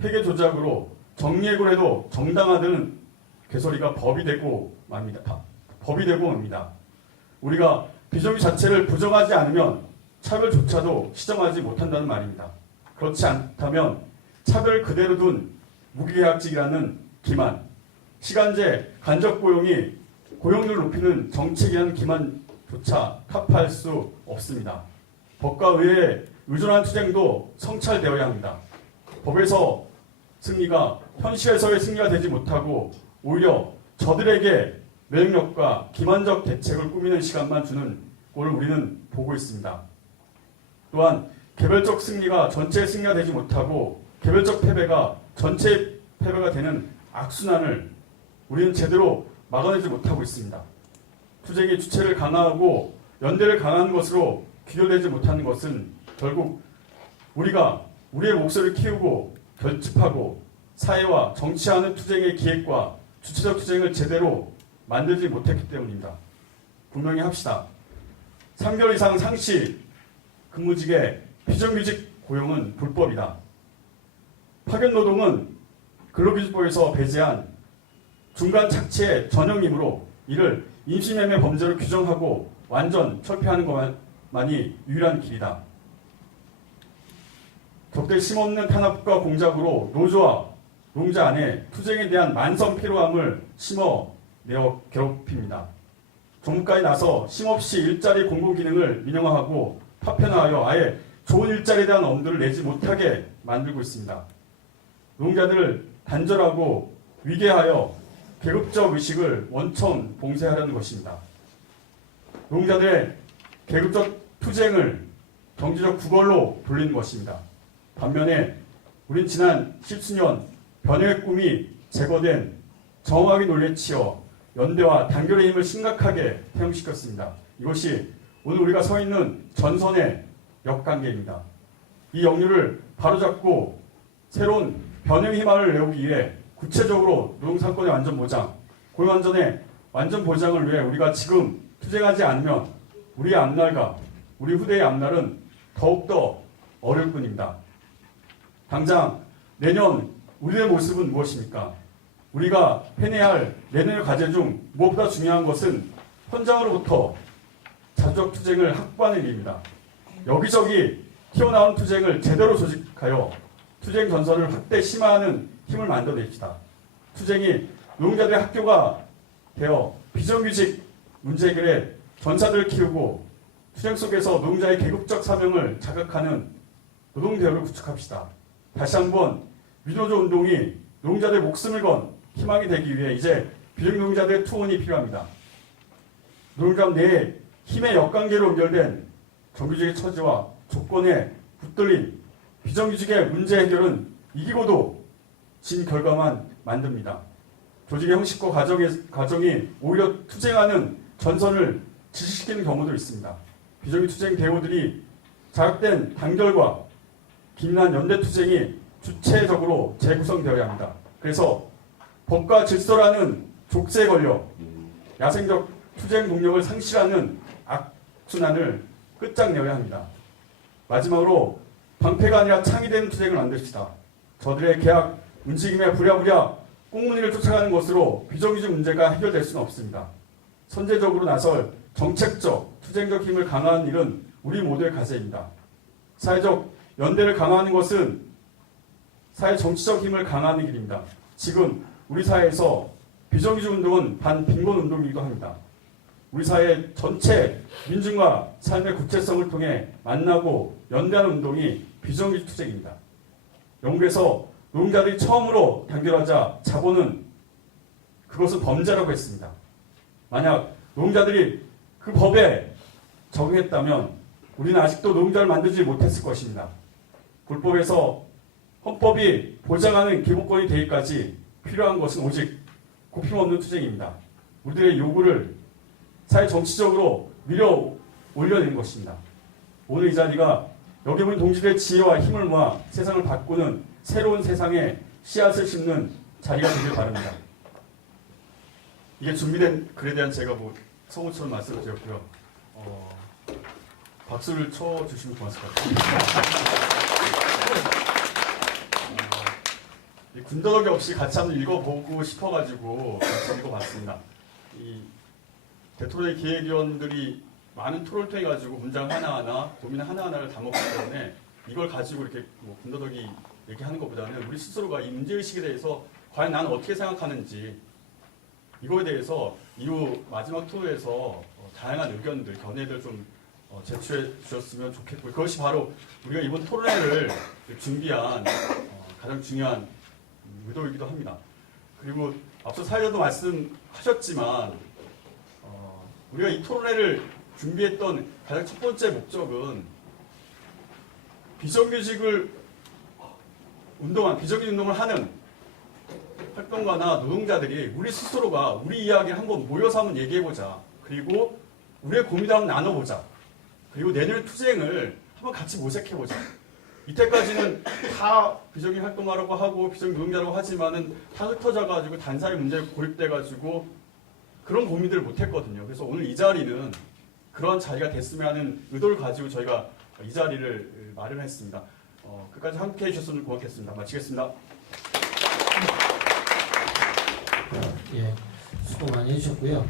회계 조작으로 정예고를 해도 정당화되는 개소리가 법이 되고 맙니다. 법이 되고 맙니다. 우리가 비정규직 자체를 부정하지 않으면 차별조차도 시정하지 못한다는 말입니다. 그렇지 않다면 차별 그대로 둔 무기계약직이라는 기만, 시간제 간접 고용이 고용률을 높이는 정책이라는 기만조차 타파할 수 없습니다. 법과 의회에 의존한 투쟁도 성찰되어야 합니다. 법에서 승리가 현실에서의 승리가 되지 못하고 오히려 저들에게 면역력과 기만적 대책을 꾸미는 시간만 주는 꼴을 우리는 보고 있습니다. 또한 개별적 승리가 전체의 승리가 되지 못하고 개별적 패배가 전체의 패배가 되는 악순환을 우리는 제대로 막아내지 못하고 있습니다. 투쟁이 주체를 강화하고 연대를 강화하는 것으로 귀결되지 못하는 것은 결국 우리가 우리의 목소리를 키우고 결집하고 사회와 정치하는 투쟁의 기획과 주체적 투쟁을 제대로 만들지 못했기 때문입니다. 분명히 합시다. 3개월 이상 상시 근무직의 비정규직 고용은 불법이다. 파견 노동은 근로기준법에서 배제한 중간 착취의 전형이므로 이를 임시매매 범죄로 규정하고 완전 철폐하는 것만이 유일한 길이다. 적대 심없는 탄압과 공작으로 노조와 노동자 안에 투쟁에 대한 만성 피로함을 심어내어 괴롭힙니다. 정부까지 나서 쉼없이 일자리 공고 기능을 민영화하고 파편화하여 아예 좋은 일자리에 대한 엄두를 내지 못하게 만들고 있습니다. 노동자들을 단절하고 위계하여 계급적 의식을 원천 봉쇄하려는 것입니다. 노동자들의 계급적 투쟁을 정치적 구걸로 불리는 것입니다. 반면에 우린 지난 10수년 변혁의 꿈이 제거된 정확하게 논리에 치여 연대와 단결의 힘을 심각하게 퇴행시켰습니다. 이것이 오늘 우리가 서 있는 전선의 역관계입니다. 이 역류를 바로잡고 새로운 변혁의 희망을 내오기 위해 구체적으로 노동사건의 완전 보장, 고용 안전의 완전 보장을 위해 우리가 지금 투쟁하지 않으면 우리의 앞날과 우리 후대의 앞날은 더욱더 어려울 뿐입니다. 당장 내년 우리의 모습은 무엇입니까? 우리가 해내야 할 내년의 과제 중 무엇보다 중요한 것은 현장으로부터 자주적 투쟁을 확보하는 일입니다. 여기저기 튀어나온 투쟁을 제대로 조직하여 투쟁 전선을 확대 심화하는 힘을 만들어냅시다. 투쟁이 노동자들의 학교가 되어 비정규직 문제 해결에 전사들을 키우고 투쟁 속에서 노동자의 계급적 사명을 자극하는 노동대우를 구축합시다. 다시 한번 민노조 운동이 노동자들의 목숨을 건 희망이 되기 위해 이제 비정노동자들의 투혼이 필요합니다. 노동자 내에 힘의 역관계로 연결된 정규직의 처지와 조건에 붙들린 비정규직의 문제 해결은 이기고도 진 결과만 만듭니다. 조직의 형식과 과정이 오히려 투쟁하는 전선을 지식시키는 경우도 있습니다. 비정규직 투쟁 대우들이 자극된 단결과 긴밀한 연대 투쟁이 주체적으로 재구성되어야 합니다. 그래서 법과 질서라는 족쇄에 걸려 야생적 투쟁 동력을 상실하는 악순환을 끝장내야 합니다. 마지막으로 방패가 아니라 창이 되는 투쟁을 만듭시다. 저들의 계약 움직임에 부랴부랴 꽁무니를 쫓아가는 것으로 비정규직 문제가 해결될 수는 없습니다. 선제적으로 나설 정책적, 투쟁적 힘을 강화하는 일은 우리 모두의 과제입니다. 사회적 연대를 강화하는 것은 사회 정치적 힘을 강화하는 길입니다. 지금 우리 사회에서 비정규직 운동은 반빈곤 운동이기도 합니다. 우리 사회 전체 민중과 삶의 구체성을 통해 만나고 연대하는 운동이 비정규직 투쟁입니다. 영국에서 노동자들이 처음으로 단결하자 자본은 그것을 범죄라고 했습니다. 만약 노동자들이 그 법에 적용했다면 우리는 아직도 노동자를 만들지 못했을 것입니다. 불법에서 헌법이 보장하는 기본권이 되기까지 필요한 것은 오직 굽힘없는 투쟁입니다. 우리들의 요구를 사회 정치적으로 밀어 올려내는 것입니다. 오늘 이 자리가 여기 모인 동지들의 지혜와 힘을 모아 세상을 바꾸는 새로운 세상에 씨앗을 심는 자리가 되길 바랍니다. 이게 준비된 글에 대한 제가 성우처럼 말씀을 드렸고요. 박수를 쳐주시면 고맙을 것 같아요. 군더더기 없이 같이 한번 읽어보고 싶어가지고 같이 읽어봤습니다. 이 대토론회 기획위원들이 많은 토론을 통해 가지고 문장 하나하나, 고민 하나하나를 담았기 때문에 이걸 가지고 이렇게 군더더기 얘기하는 것보다는 우리 스스로가 이 문제의식에 대해서 과연 나는 어떻게 생각하는지 이거에 대해서 이후 마지막 토론에서 다양한 의견들, 견해들 좀 제출해 주셨으면 좋겠고 그것이 바로 우리가 이번 토론회를 준비한 가장 중요한 의도이기도 합니다. 그리고 앞서 사회자도 말씀하셨지만 우리가 이 토론회를 준비했던 가장 첫 번째 목적은 비정규직 운동을 하는 활동가나 노동자들이 우리 스스로가 우리 이야기를 한번 모여서 한번 얘기해보자. 그리고 우리의 고민을 한번 나눠보자. 그리고 내년의 투쟁을 한번 같이 모색해보자. 이때까지는 다 비정규직 활동하라고 하고 비정규직 노동자라고 하지만은 다 흩어져가지고 단사의 문제에 고립돼가지고 그런 고민들을 못했거든요. 그래서 오늘 이 자리는 그런 자리가 됐으면 하는 의도를 가지고 저희가 이 자리를 마련했습니다. 끝까지 함께 해주셨으면 고맙겠습니다. 마치겠습니다. 예, 수고 많이 해주셨고요.